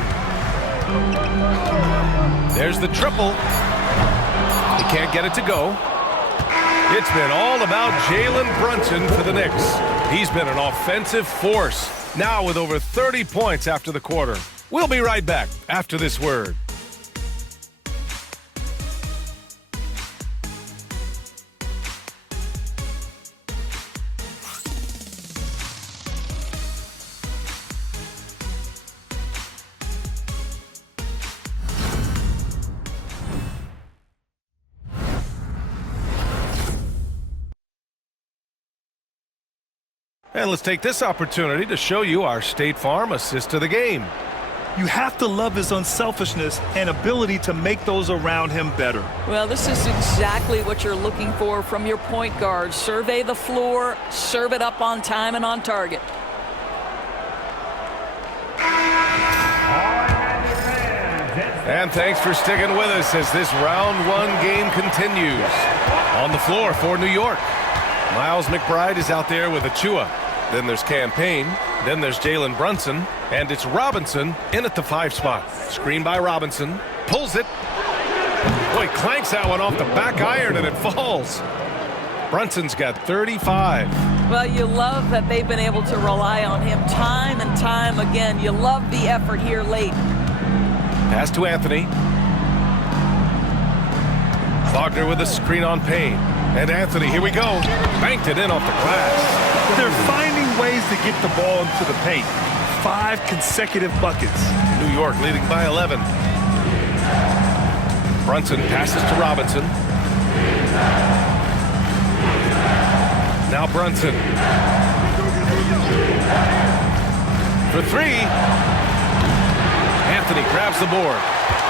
There's the triple. He can't get it to go. It's been all about Jalen Brunson for the Knicks. He's been an offensive force, now with over 30 points after the quarter. We'll be right back after this word. And let's take this opportunity to show you our State Farm assist to the game. You have to love his unselfishness and ability to make those around him better. Well, this is exactly what you're looking for from your point guard. Survey the floor, serve it up on time and on target. And thanks for sticking with us as this round one game continues. On the floor for New York, Miles McBride is out there with Achua. Then there's Campaign. Then there's Jalen Brunson. And it's Robinson in at the 5 spot. Screen by Robinson. Pulls it. Boy, clanks that one off the back iron and it falls. Brunson's got 35. Well, you love that they've been able to rely on him time and time again. You love the effort here late. Pass to Anthony. Wagner with a screen on Payne. And Anthony, here we go. Banked it in off the glass. They're finding ways to get the ball into the paint. 5 consecutive buckets. New York leading by 11. Brunson passes to Robinson. Now Brunson. For three. Anthony grabs the board.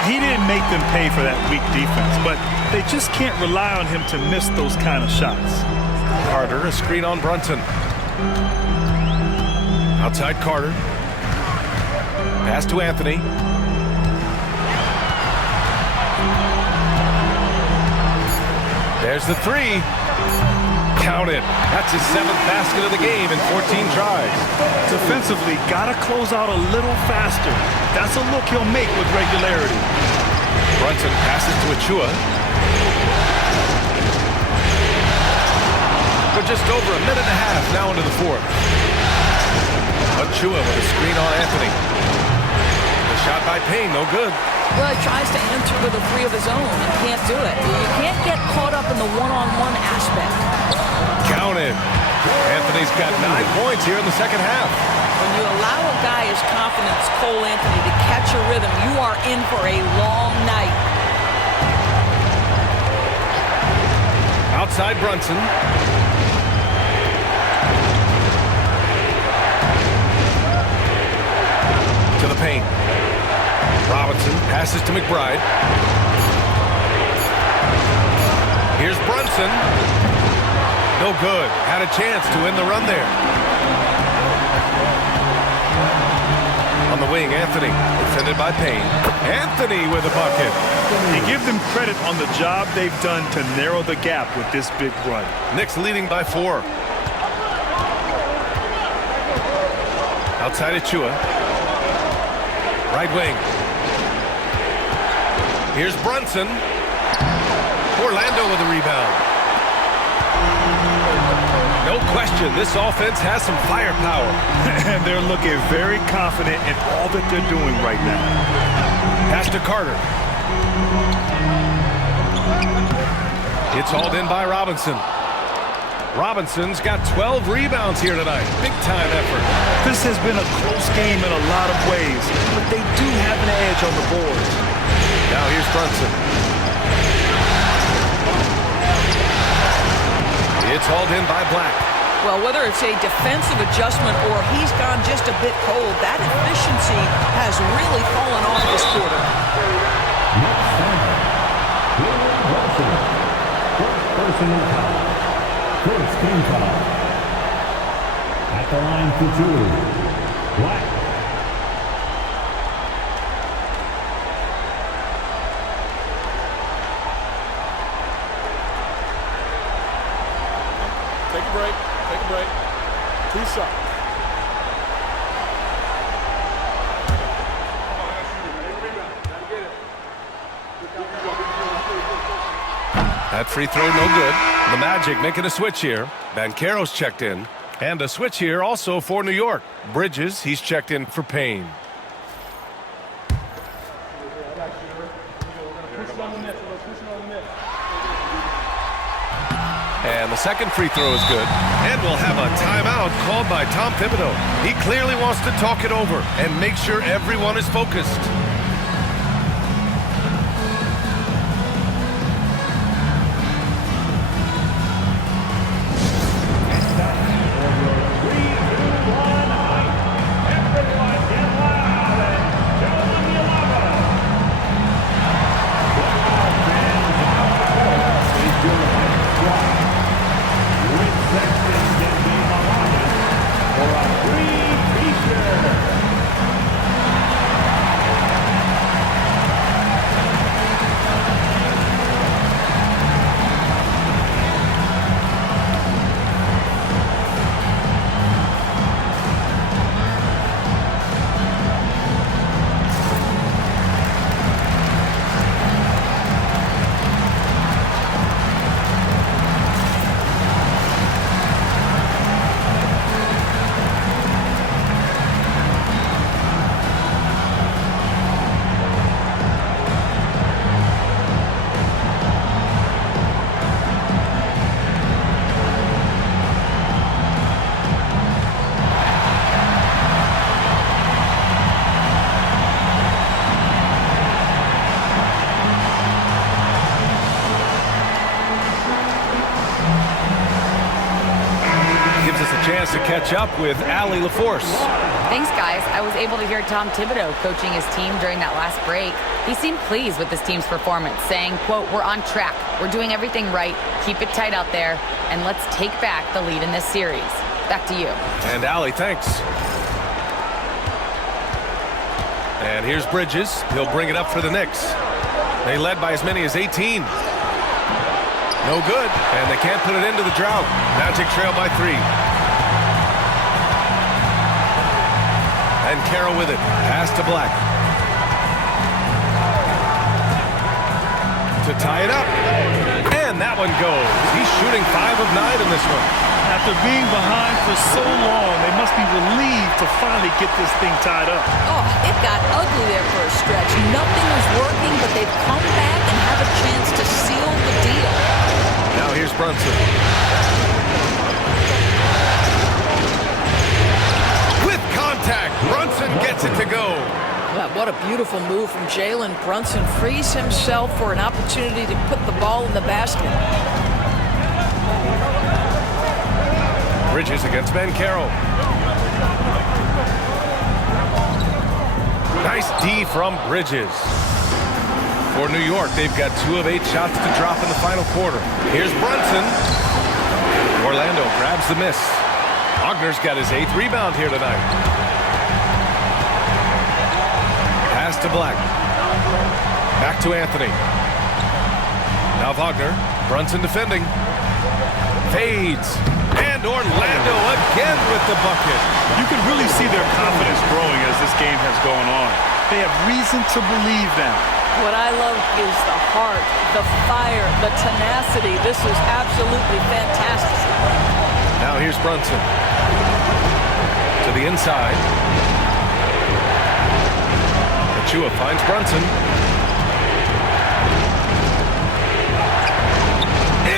He didn't make them pay for that weak defense, but they just can't rely on him to miss those kind of shots. Carter, a screen on Brunson. Outside Carter. Pass to Anthony. There's the three. Count it. That's his 7th basket of the game in 14 tries. Defensively, gotta close out a little faster. That's a look he'll make with regularity. Brunson passes to Achua. We're just over a minute and a half now into the fourth. Achua with a screen on Anthony. The shot by Payne, no good. Well, he tries to answer with a three of his own and can't do it. You can't get caught up in the one-on-one aspect. Count it. Anthony's got 9 points here in the second half. When you allow a guy as confident as Cole Anthony to catch a rhythm, you are in for a long night. Outside Brunson. To the paint. Robinson passes to McBride. Here's Brunson. No good. Had a chance to end the run there. On the wing, Anthony. Defended by Payne. Anthony with a bucket. You give them credit on the job they've done to narrow the gap with this big run. Knicks leading by 4. Outside Achua. Right wing. Here's Brunson. Orlando with a rebound. No question, this offense has some firepower. And they're looking very confident in all that they're doing right now. Pass to Carter. It's hauled in by Robinson. Robinson's got 12 rebounds here tonight. Big-time effort. This has been a close game in a lot of ways, but they do have an edge on the board. Now here's Brunson. It's hauled in by Black. Well, whether it's a defensive adjustment or he's gone just a bit cold, that efficiency has really fallen off this quarter. First team foul. At the line for 2. Black. Take a break. Take a break. 2 shots. That free throw no good. The Magic making a switch here. Banchero's checked in. And a switch here also for New York. Bridges, he's checked in for Payne. And the second free throw is good. And we'll have a timeout called by Tom Thibodeau. He clearly wants to talk it over and make sure everyone is focused. chance to catch up with Allie LaForce. Thanks, guys. I was able to hear Tom Thibodeau coaching his team during that last break. He seemed pleased with his team's performance, saying, quote, "We're on track. We're doing everything right. Keep it tight out there, and let's take back the lead in this series." Back to you. And Allie, thanks. And here's Bridges. He'll bring it up for the Knicks. They led by as many as 18. No good, and they can't put it into the drought. Magic trail by 3. And Carroll with it. Pass to Black. To tie it up. And that one goes. He's shooting 5 of 9 in this one. After being behind for so long, they must be relieved to finally get this thing tied up. Oh, it got ugly there for a stretch. Nothing was working, but they've come back and have a chance to seal the deal. Now here's Brunson. With contact, Brunson gets it to go. Well, what a beautiful move from Jalen Brunson. Frees himself for an opportunity to put the ball in the basket. Bridges against Banchero. Nice D from Bridges. For New York, they've got 2 of 8 shots to drop in the final quarter. Here's Brunson. Orlando grabs the miss. Wagner's got his 8th rebound here tonight. Pass to Black. Back to Anthony. Now Wagner. Brunson defending. Fades. And Orlando again with the bucket. You can really see their confidence growing as this game has gone on. They have reason to believe now. What I love is the heart, the fire, the tenacity. This is absolutely fantastic. Now here's Brunson. To the inside. Achua finds Brunson.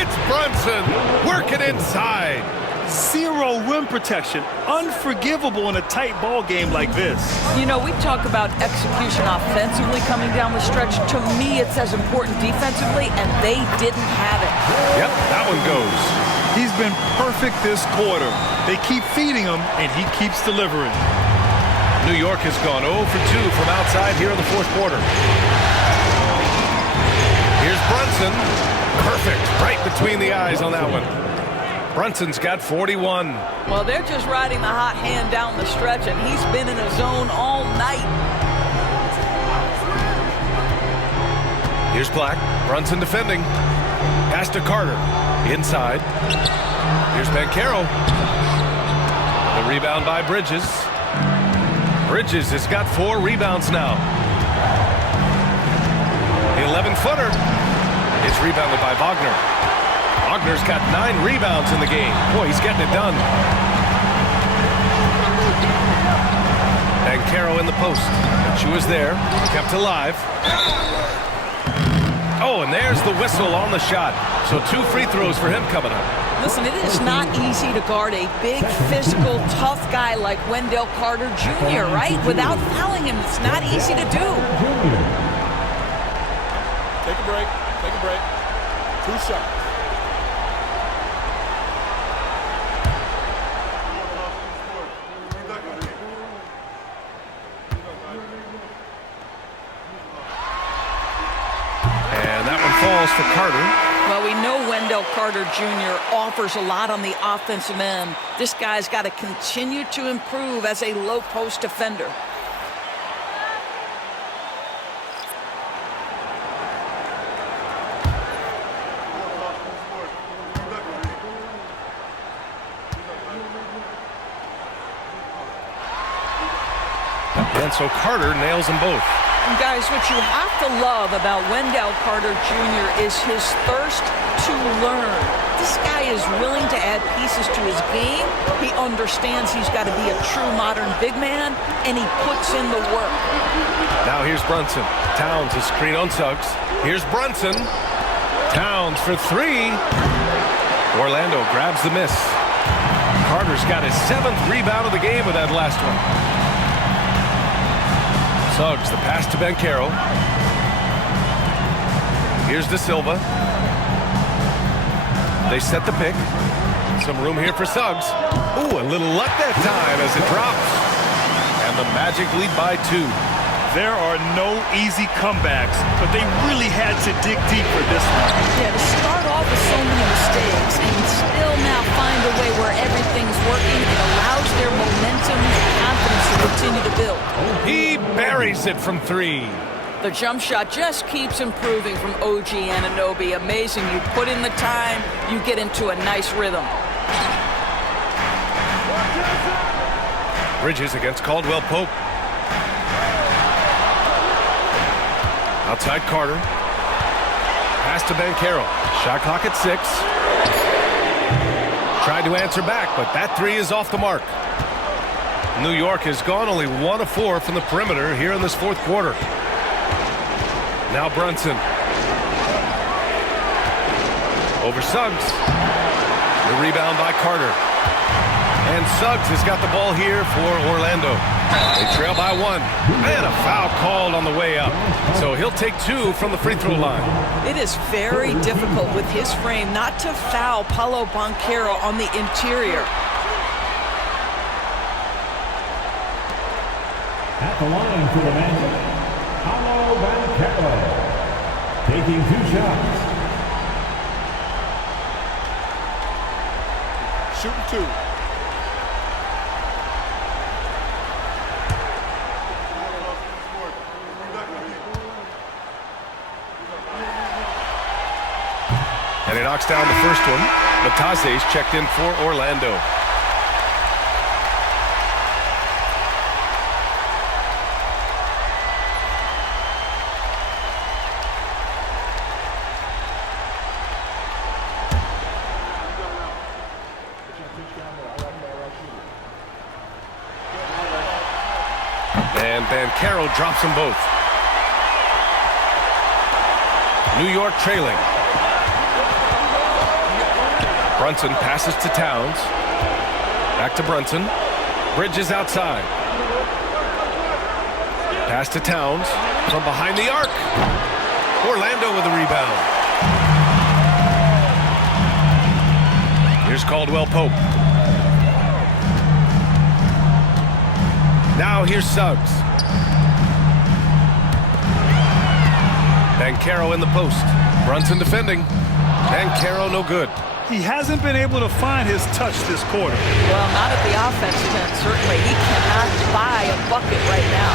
It's Brunson working inside. 0 rim protection. Unforgivable in a tight ball game like this. You know, we talk about execution offensively coming down the stretch. To me, it's as important defensively, and they didn't have it. Yep, that one goes. He's been perfect this quarter. They keep feeding him, and he keeps delivering. New York has gone 0 for 2 from outside here in the 4th quarter. Here's Brunson. Perfect. Right between the eyes on that one. Brunson's got 41. Well, they're just riding the hot hand down the stretch, and he's been in a zone all night. Here's Black. Brunson defending. Pass to Carter. Inside. Here's Banchero. The rebound by Bridges. Bridges has got 4 rebounds now. The 11-footer is rebounded by Wagner. Wagner's got 9 rebounds in the game. Boy, he's getting it done. Banchero in the post. Achua's there. Kept alive. Oh, and there's the whistle on the shot. So 2 free throws for him coming up. Listen, it is not easy to guard a big, physical, tough guy like Wendell Carter Jr., right? Without fouling him, it's not easy to do. Take a break. Take a break. 2 shots. For Carter. Well, we know Wendell Carter Jr. offers a lot on the offensive end. This guy's got to continue to improve as a low post defender. And so Carter nails them both. And guys, what you have to love about Wendell Carter Jr. is his thirst to learn. This guy is willing to add pieces to his game. He understands he's got to be a true modern big man, and he puts in the work. Now here's Brunson. Towns is screen on Suggs. Here's Brunson. Towns for 3. Orlando grabs the miss. Carter's got his 7th rebound of the game with that last one. Suggs, the pass to Banchero. Here's De Silva. They set the pick. Some room here for Suggs. Ooh, a little luck that time as it drops. And the Magic lead by 2. There are no easy comebacks, but they really had to dig deep for this one. Yeah, to start off with so many mistakes and still now find a way where everything's working, it allows their momentum and confidence to continue to build. He buries it from 3. The jump shot just keeps improving from OG Anunoby. Amazing. You put in the time, you get into a nice rhythm. Bridges against Caldwell Pope. Outside Carter. Pass to Banchero. Shot clock at 6. Tried to answer back, but that 3 is off the mark. New York has gone only 1 of 4 from the perimeter here in this 4th quarter. Now Brunson. Over Suggs. The rebound by Carter. And Suggs has got the ball here for Orlando. They trail by 1. And a foul called on the way up. So he'll take 2 from the free throw line. It is very difficult with his frame not to foul Paolo Banchero on the interior. At the line for the Magic, Paolo Banchero, taking 2 shots. Shooting 2. And he knocks down the first one. Matase's checked in for Orlando. And Banchero drops them both. New York trailing. Brunson passes to Towns. Back to Brunson. Bridges outside. Pass to Towns from behind the arc. Orlando with the rebound. Here's Caldwell Pope. Now here's Suggs. Banchero in the post. Brunson defending. Banchero no good. He hasn't been able to find his touch this quarter. Well, not at the offensive end, certainly. He cannot buy a bucket right now.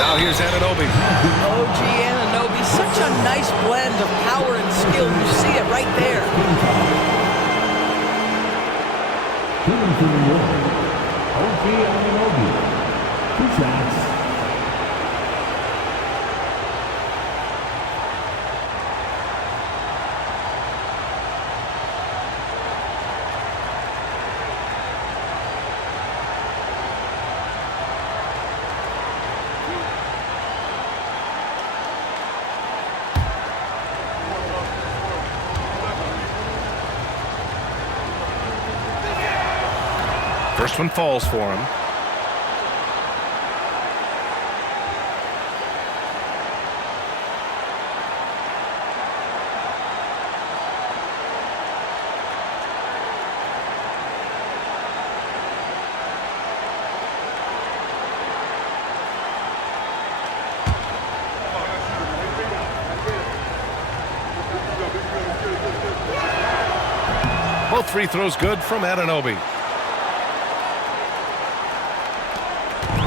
Now here's Anunoby. OG Anunoby, such a nice blend of power and skill. You see it right there. OG Anunoby, 2 shots. First one falls for him. Both free throws good from Anunoby.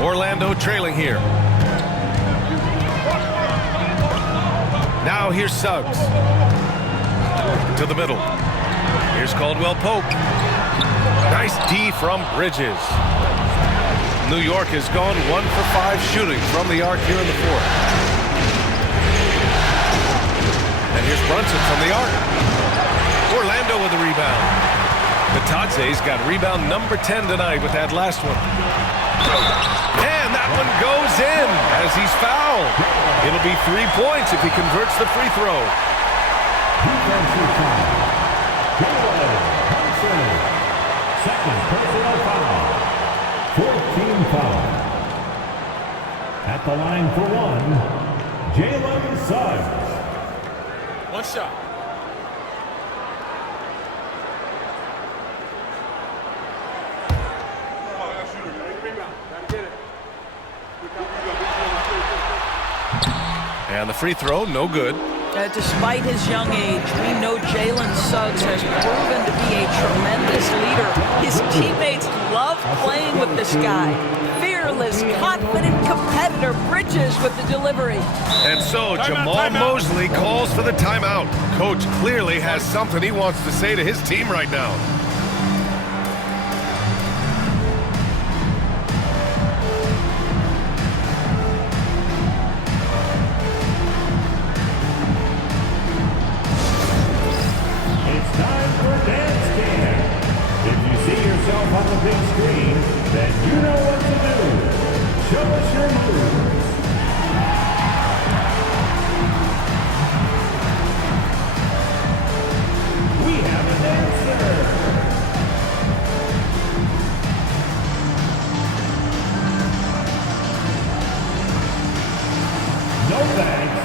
Orlando trailing here. Now here's Suggs. To the middle. Here's Caldwell Pope. Nice D from Bridges. New York has gone 1 for 5 shooting from the arc here in the 4th. And here's Brunson from the arc. Orlando with the rebound. Matase's got rebound number 10 tonight with that last one. And that one goes in as he's fouled. It'll be 3 points if he converts the free throw. Defensive foul. Jalen Brunson. Second personal foul. 14 foul. At the line for 1, Jalen Suggs. 1 shot. And the free throw, no good. Despite his young age, we know Jalen Suggs has proven to be a tremendous leader. His teammates love playing with this guy. Fearless, confident competitor. Bridges with the delivery. And so Jamal Mosley calls for the timeout. Coach clearly has something he wants to say to his team right now. On the big screen, then you know what to do. Show us your moves. We have a dancer. No thanks.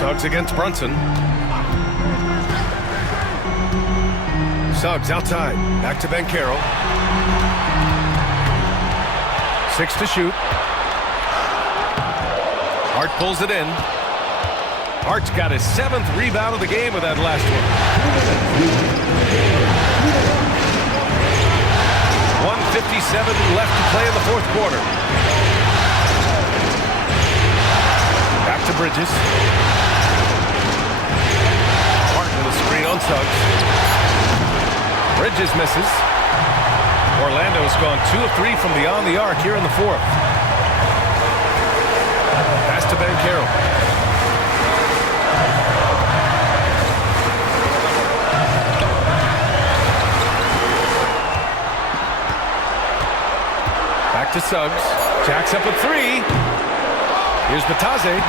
Suggs against Brunson. Suggs outside. Back to Banchero. 6 to shoot. Hart pulls it in. Hart's got his 7th rebound of the game with that last one. 1:57 left to play in the fourth quarter. Back to Bridges. Screen on Suggs. Bridges misses. Orlando's gone 2 of 3 from beyond the arc here in the fourth. Pass to Banchero. Back to Suggs. Jacks up a 3. Here's Batase.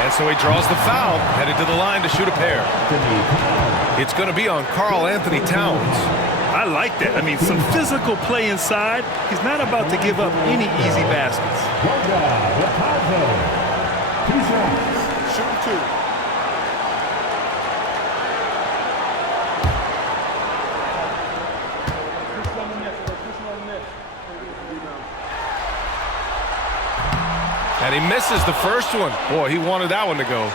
And so he draws the foul, headed to the line to shoot a pair. It's going to be on Karl Anthony Towns. I like that. I mean, some physical play inside. He's not about to give up any easy baskets. Shoot 2. And he misses the first one. Boy, he wanted that one to go.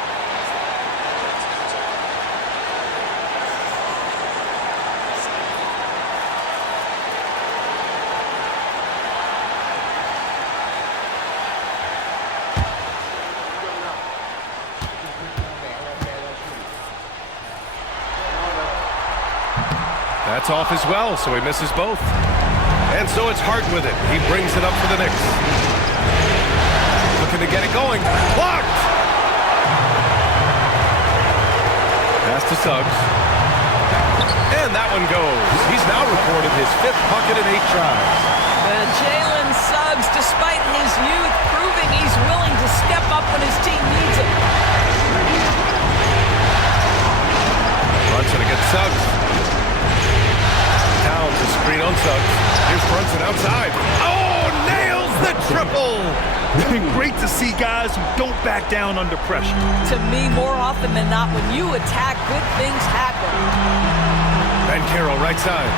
That's off as well, so he misses both. And so it's Hart with it. He brings it up for the Knicks. Looking to get it going. Blocked! Pass to Suggs. And that one goes. He's now recorded his 5th bucket in 8 tries. Jalen Suggs, despite his youth, proving he's willing to step up when his team needs it. Brunson against Suggs. Towns is screen on Suggs. Here's Brunson outside. Oh, nails the triple! Great to see guys who don't back down under pressure. To me, more often than not, when you attack, good things happen. Banchero right side.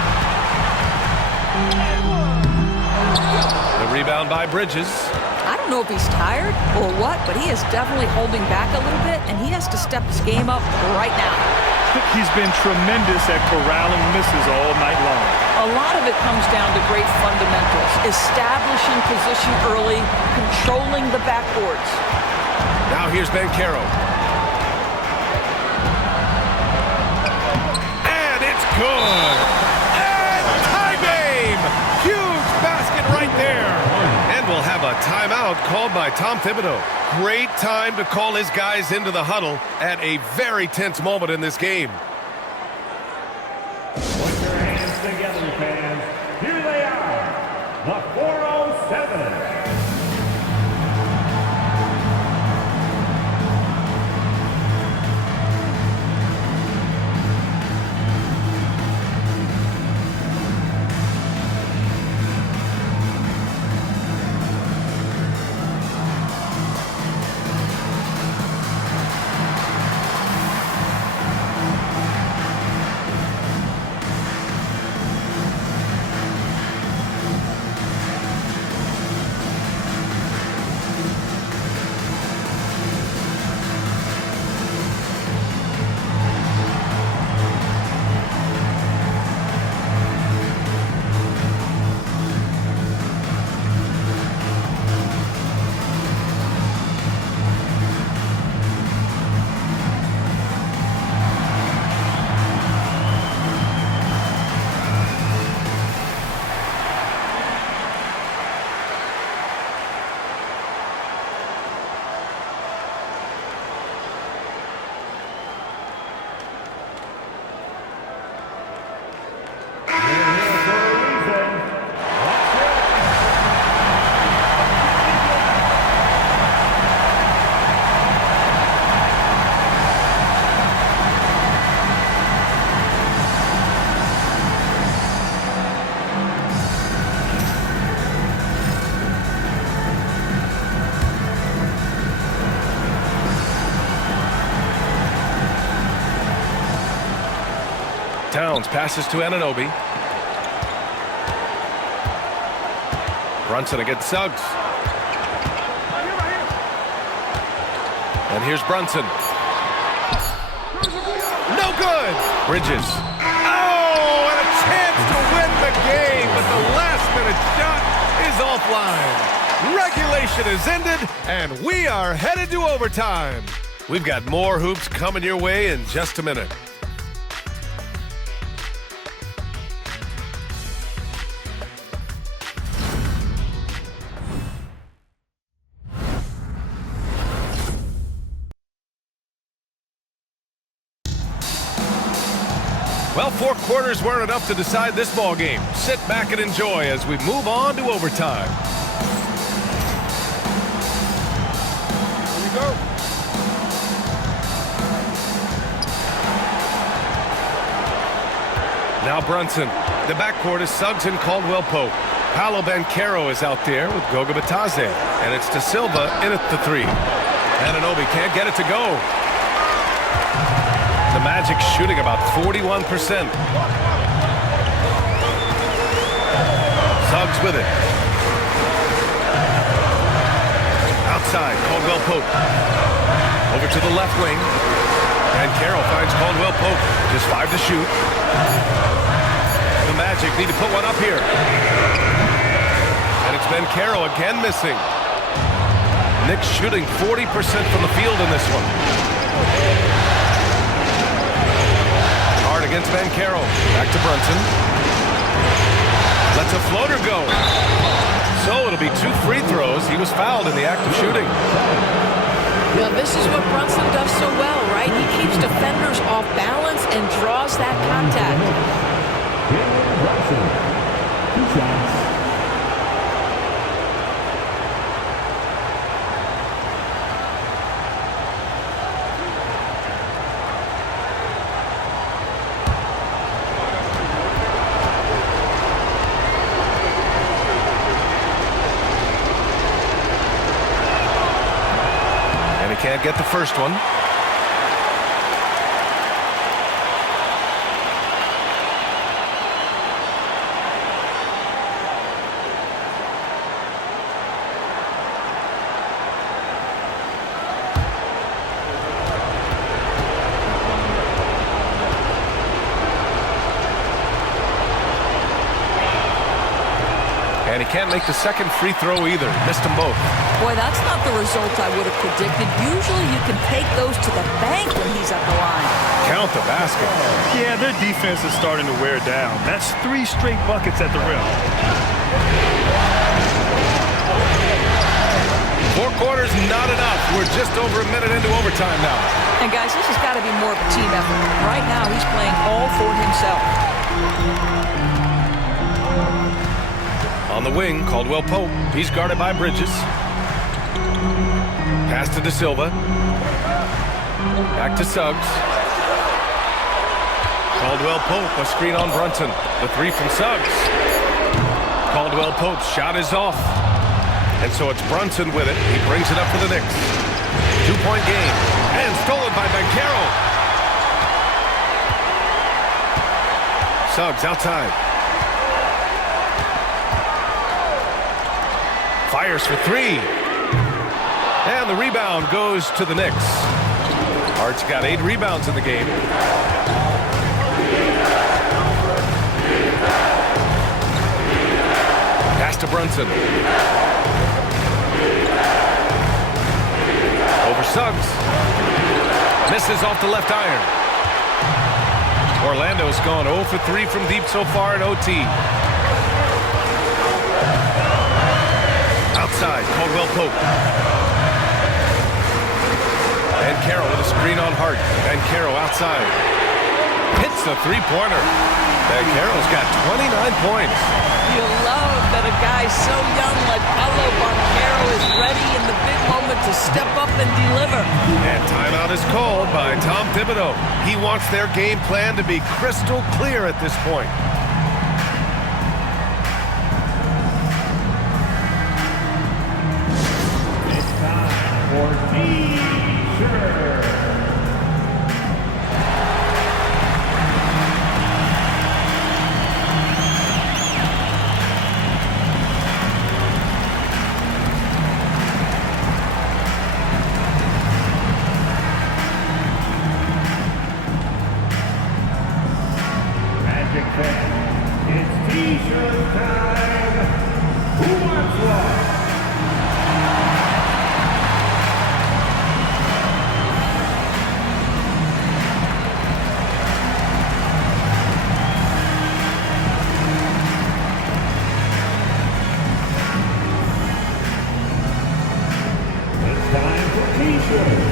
The rebound by Bridges. I don't know if he's tired or what, but he is definitely holding back a little bit, and he has to step his game up right now. He's been tremendous at corralling misses all night long. A lot of it comes down to great fundamentals, establishing position early, controlling the backboards. Now here's Banchero. And it's good. And tie game. Huge basket right there. And we'll have a timeout called by Tom Thibodeau. Great time to call his guys into the huddle at a very tense moment in this game. Put your hands together, fans. Here they are, the 407. Towns passes to Anunoby. Brunson against Suggs. And here's Brunson. No good. Bridges. Oh, and a chance to win the game, but the last-minute shot is offline. Regulation is ended, and we are headed to overtime. We've got more hoops coming your way in just a minute. Well, 4 quarters weren't enough to decide this ball game. Sit back and enjoy as we move on to overtime. Here we go. Now Brunson. The backcourt is Suggs and Caldwell Pope. Paolo Banchero is out there with Goga Bitadze. And it's De Silva in at the 3. Anunoby can't get it to go. The Magic shooting about 41%. Suggs with it. Outside, Caldwell Pope. Over to the left wing. And Carroll finds Caldwell Pope. Just 5 to shoot. The Magic need to put one up here. And it's Banchero again missing. Knicks shooting 40% from the field in this one. Against Banchero. Back to Brunson. Lets a floater go. So it'll be 2 free throws. He was fouled in the act of shooting. Now this is what Brunson does so well, right? He keeps defenders off balance and draws that contact. Brunson. 2 shots. Can't get the first one. And he can't make the second free throw either. Missed them both. Boy, that's not the result I would have predicted. Usually you can take those to the bank when he's at the line. Count the basket. Yeah, their defense is starting to wear down. That's 3 straight buckets at the rim. 4 quarters, not enough. We're just over a minute into overtime now. And guys, this has got to be more of a team effort. Right now, he's playing all for himself. On the wing, Caldwell Pope. He's guarded by Bridges. Pass to De Silva. Back to Suggs. Caldwell Pope, a screen on Brunson. The 3 from Suggs. Caldwell Pope's shot is off. And so it's Brunson with it. He brings it up for the Knicks. 2-point game. And stolen by Banchero. Suggs outside. Fires for 3. And the rebound goes to the Knicks. Hart's got 8 rebounds in the game. Pass to Brunson. Over Suggs. Misses off the left iron. Orlando's gone 0 for 3 from deep so far in OT. Outside, Caldwell Pope. Banchero with a screen on Hart. Banchero outside. Hits the 3-pointer. Banchero's got 29 points. You love that a guy so young like Paolo Banchero is ready in the big moment to step up and deliver. And timeout is called by Tom Thibodeau. He wants their game plan to be crystal clear at this point. It's time for T-shirt. It's T-shirt time. Who wants one? It's time for T-shirt.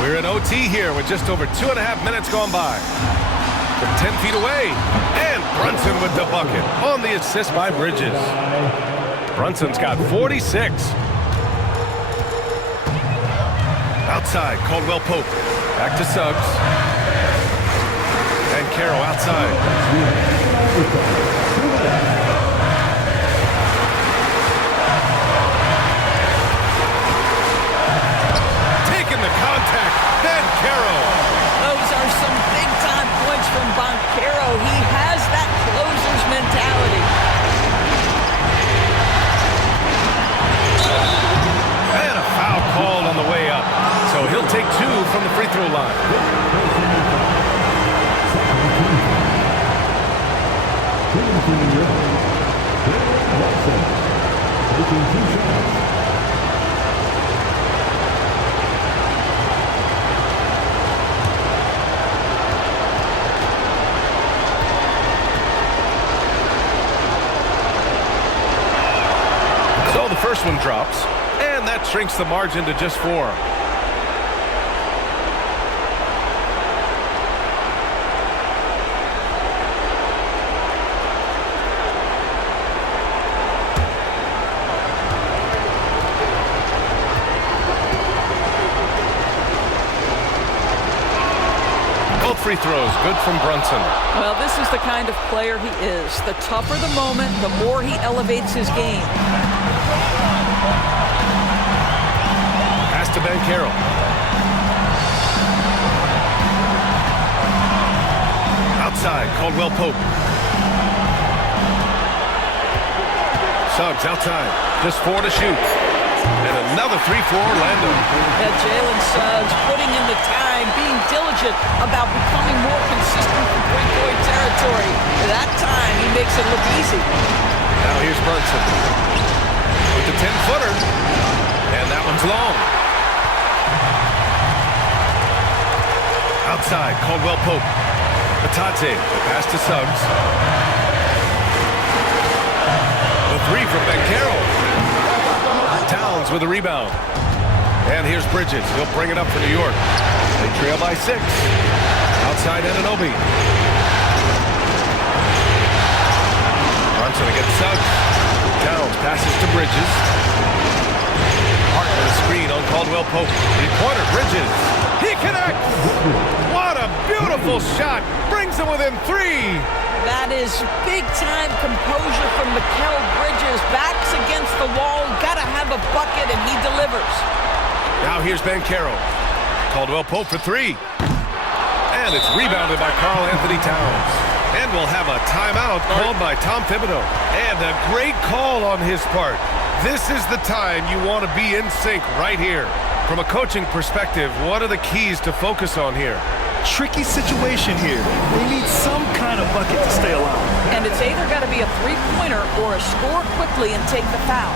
We're in OT here with just over 2.5 minutes gone by. From 10 feet away. And Brunson with the bucket on the assist by Bridges. Brunson's got 46. Outside, Caldwell Pope. Back to Suggs. And Carroll outside. Taking the contact. Banchero. Those are some big-time points from Banchero. He has that closer's mentality. And a foul called on the way up. So he'll take 2 from the free throw line. So the first one drops, and that shrinks the margin to just 4. free throws. Good from Brunson. Well, this is the kind of player he is. The tougher the moment, the more he elevates his game. Pass to Banchero. Outside, Caldwell Pope. Suggs outside, just 4 to shoot. And another 3 for Orlando. Yeah, Jalen Suggs putting in the time, being diligent about becoming more consistent from three-point territory. That time, he makes it look easy. Now here's Brunson with the 10-footer. And that one's long. Outside, Caldwell Pope. Batadze, the pass to Suggs. The 3 from Banchero. Towns with a rebound. And here's Bridges. He'll bring it up for New York. They trail by 6. Outside Anunoby. Brunson against Suggs. Towns passes to Bridges. Hart with a screen on Caldwell Pope. Three-pointer, Bridges. He connects! What a beautiful shot. Brings him within 3. That is big-time composure from Mikal Bridges. Backs against the wall. Gotta have a bucket, and he delivers. Now here's Banchero. Caldwell Pope for 3. And it's rebounded by Karl-Anthony Towns. And we'll have a timeout called by Tom Thibodeau. And a great call on his part. This is the time you want to be in sync right here. From a coaching perspective, what are the keys to focus on here? Tricky situation here. They need some kind of bucket to stay alive. And it's either got to be a three-pointer or a score quickly and take the foul.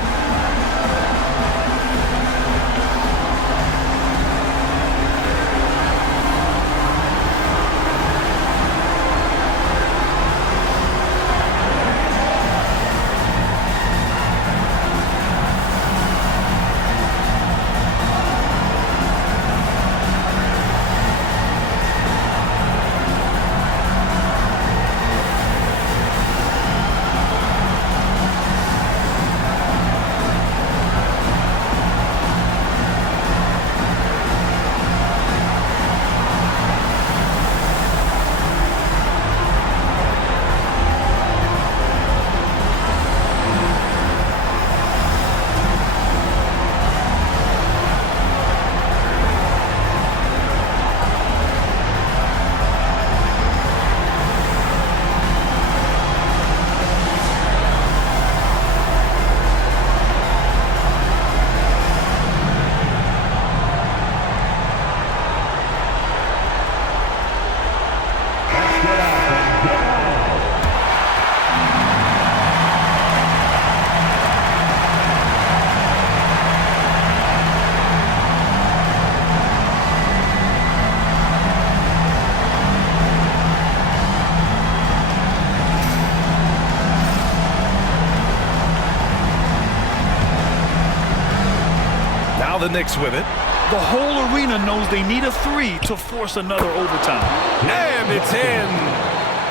The Knicks with it. The whole arena knows they need a 3 to force another overtime. And it's in.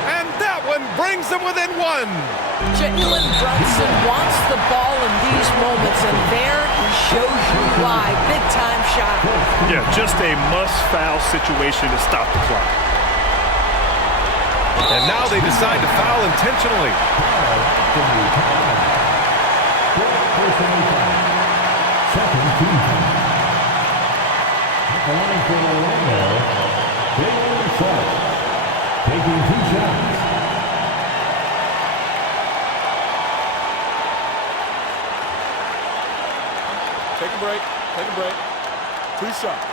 And that one brings them within 1. Jalen Brunson wants the ball in these moments, and there he shows you why. Big-time shot. Yeah, just a must-foul situation to stop the clock. And now they decide to foul intentionally. Second team. Line for Orlando, Jalen Suggs, taking 2 shots. Take a break. Take a break. 2 shots.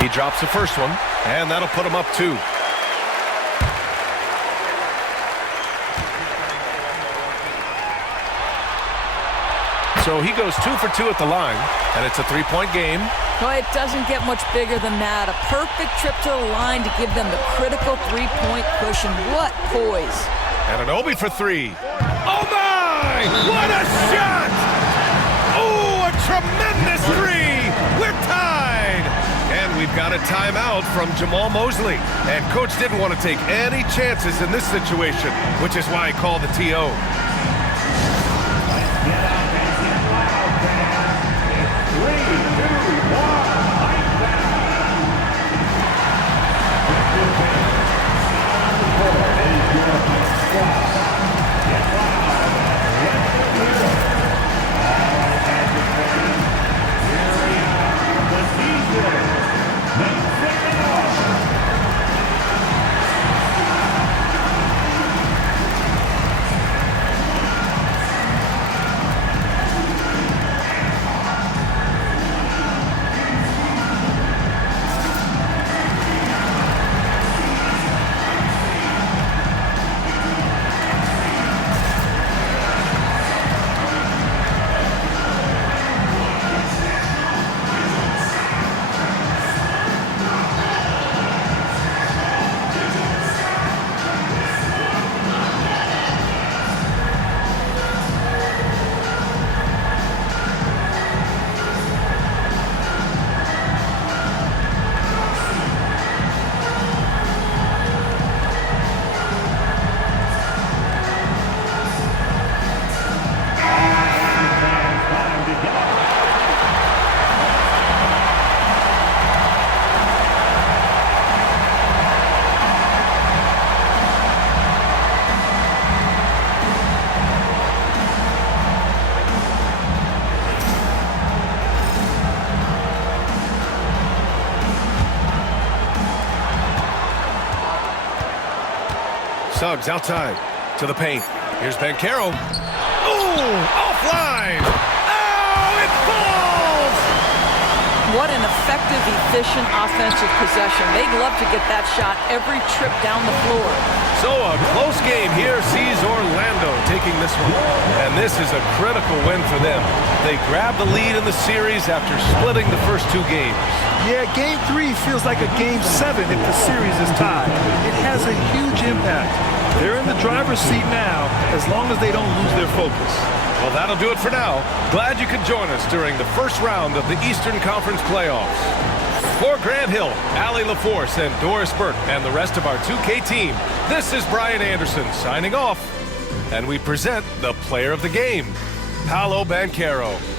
He drops the first one, and that'll put him up 2. So he goes 2 for 2 at the line, and it's a 3-point game. No, it doesn't get much bigger than that. A perfect trip to the line to give them the critical 3-point cushion. What poise. Anunoby for 3. Oh, my! What a shot! Oh, a tremendous 3! We're tied! And we've got a timeout from Jamal Mosley. And Coach didn't want to take any chances in this situation, which is why he called the TO. Suggs outside to the paint. Here's Banchero. Oh, offline. Oh, it falls! What an effective, efficient offensive possession. They'd love to get that shot every trip down the floor. So a close game here sees Orlando taking this one. And this is a critical win for them. They grabbed the lead in the series after splitting the first two games. Yeah, Game 3 feels like a Game 7 if the series is tied. It has a huge impact. They're in the driver's seat now, as long as they don't lose their focus. Well, that'll do it for now. Glad you could join us during the first round of the Eastern Conference playoffs. For Grant Hill, Allie LaForce, and Doris Burke, and the rest of our 2K team, this is Brian Anderson signing off. And we present the player of the game, Paolo Banchero.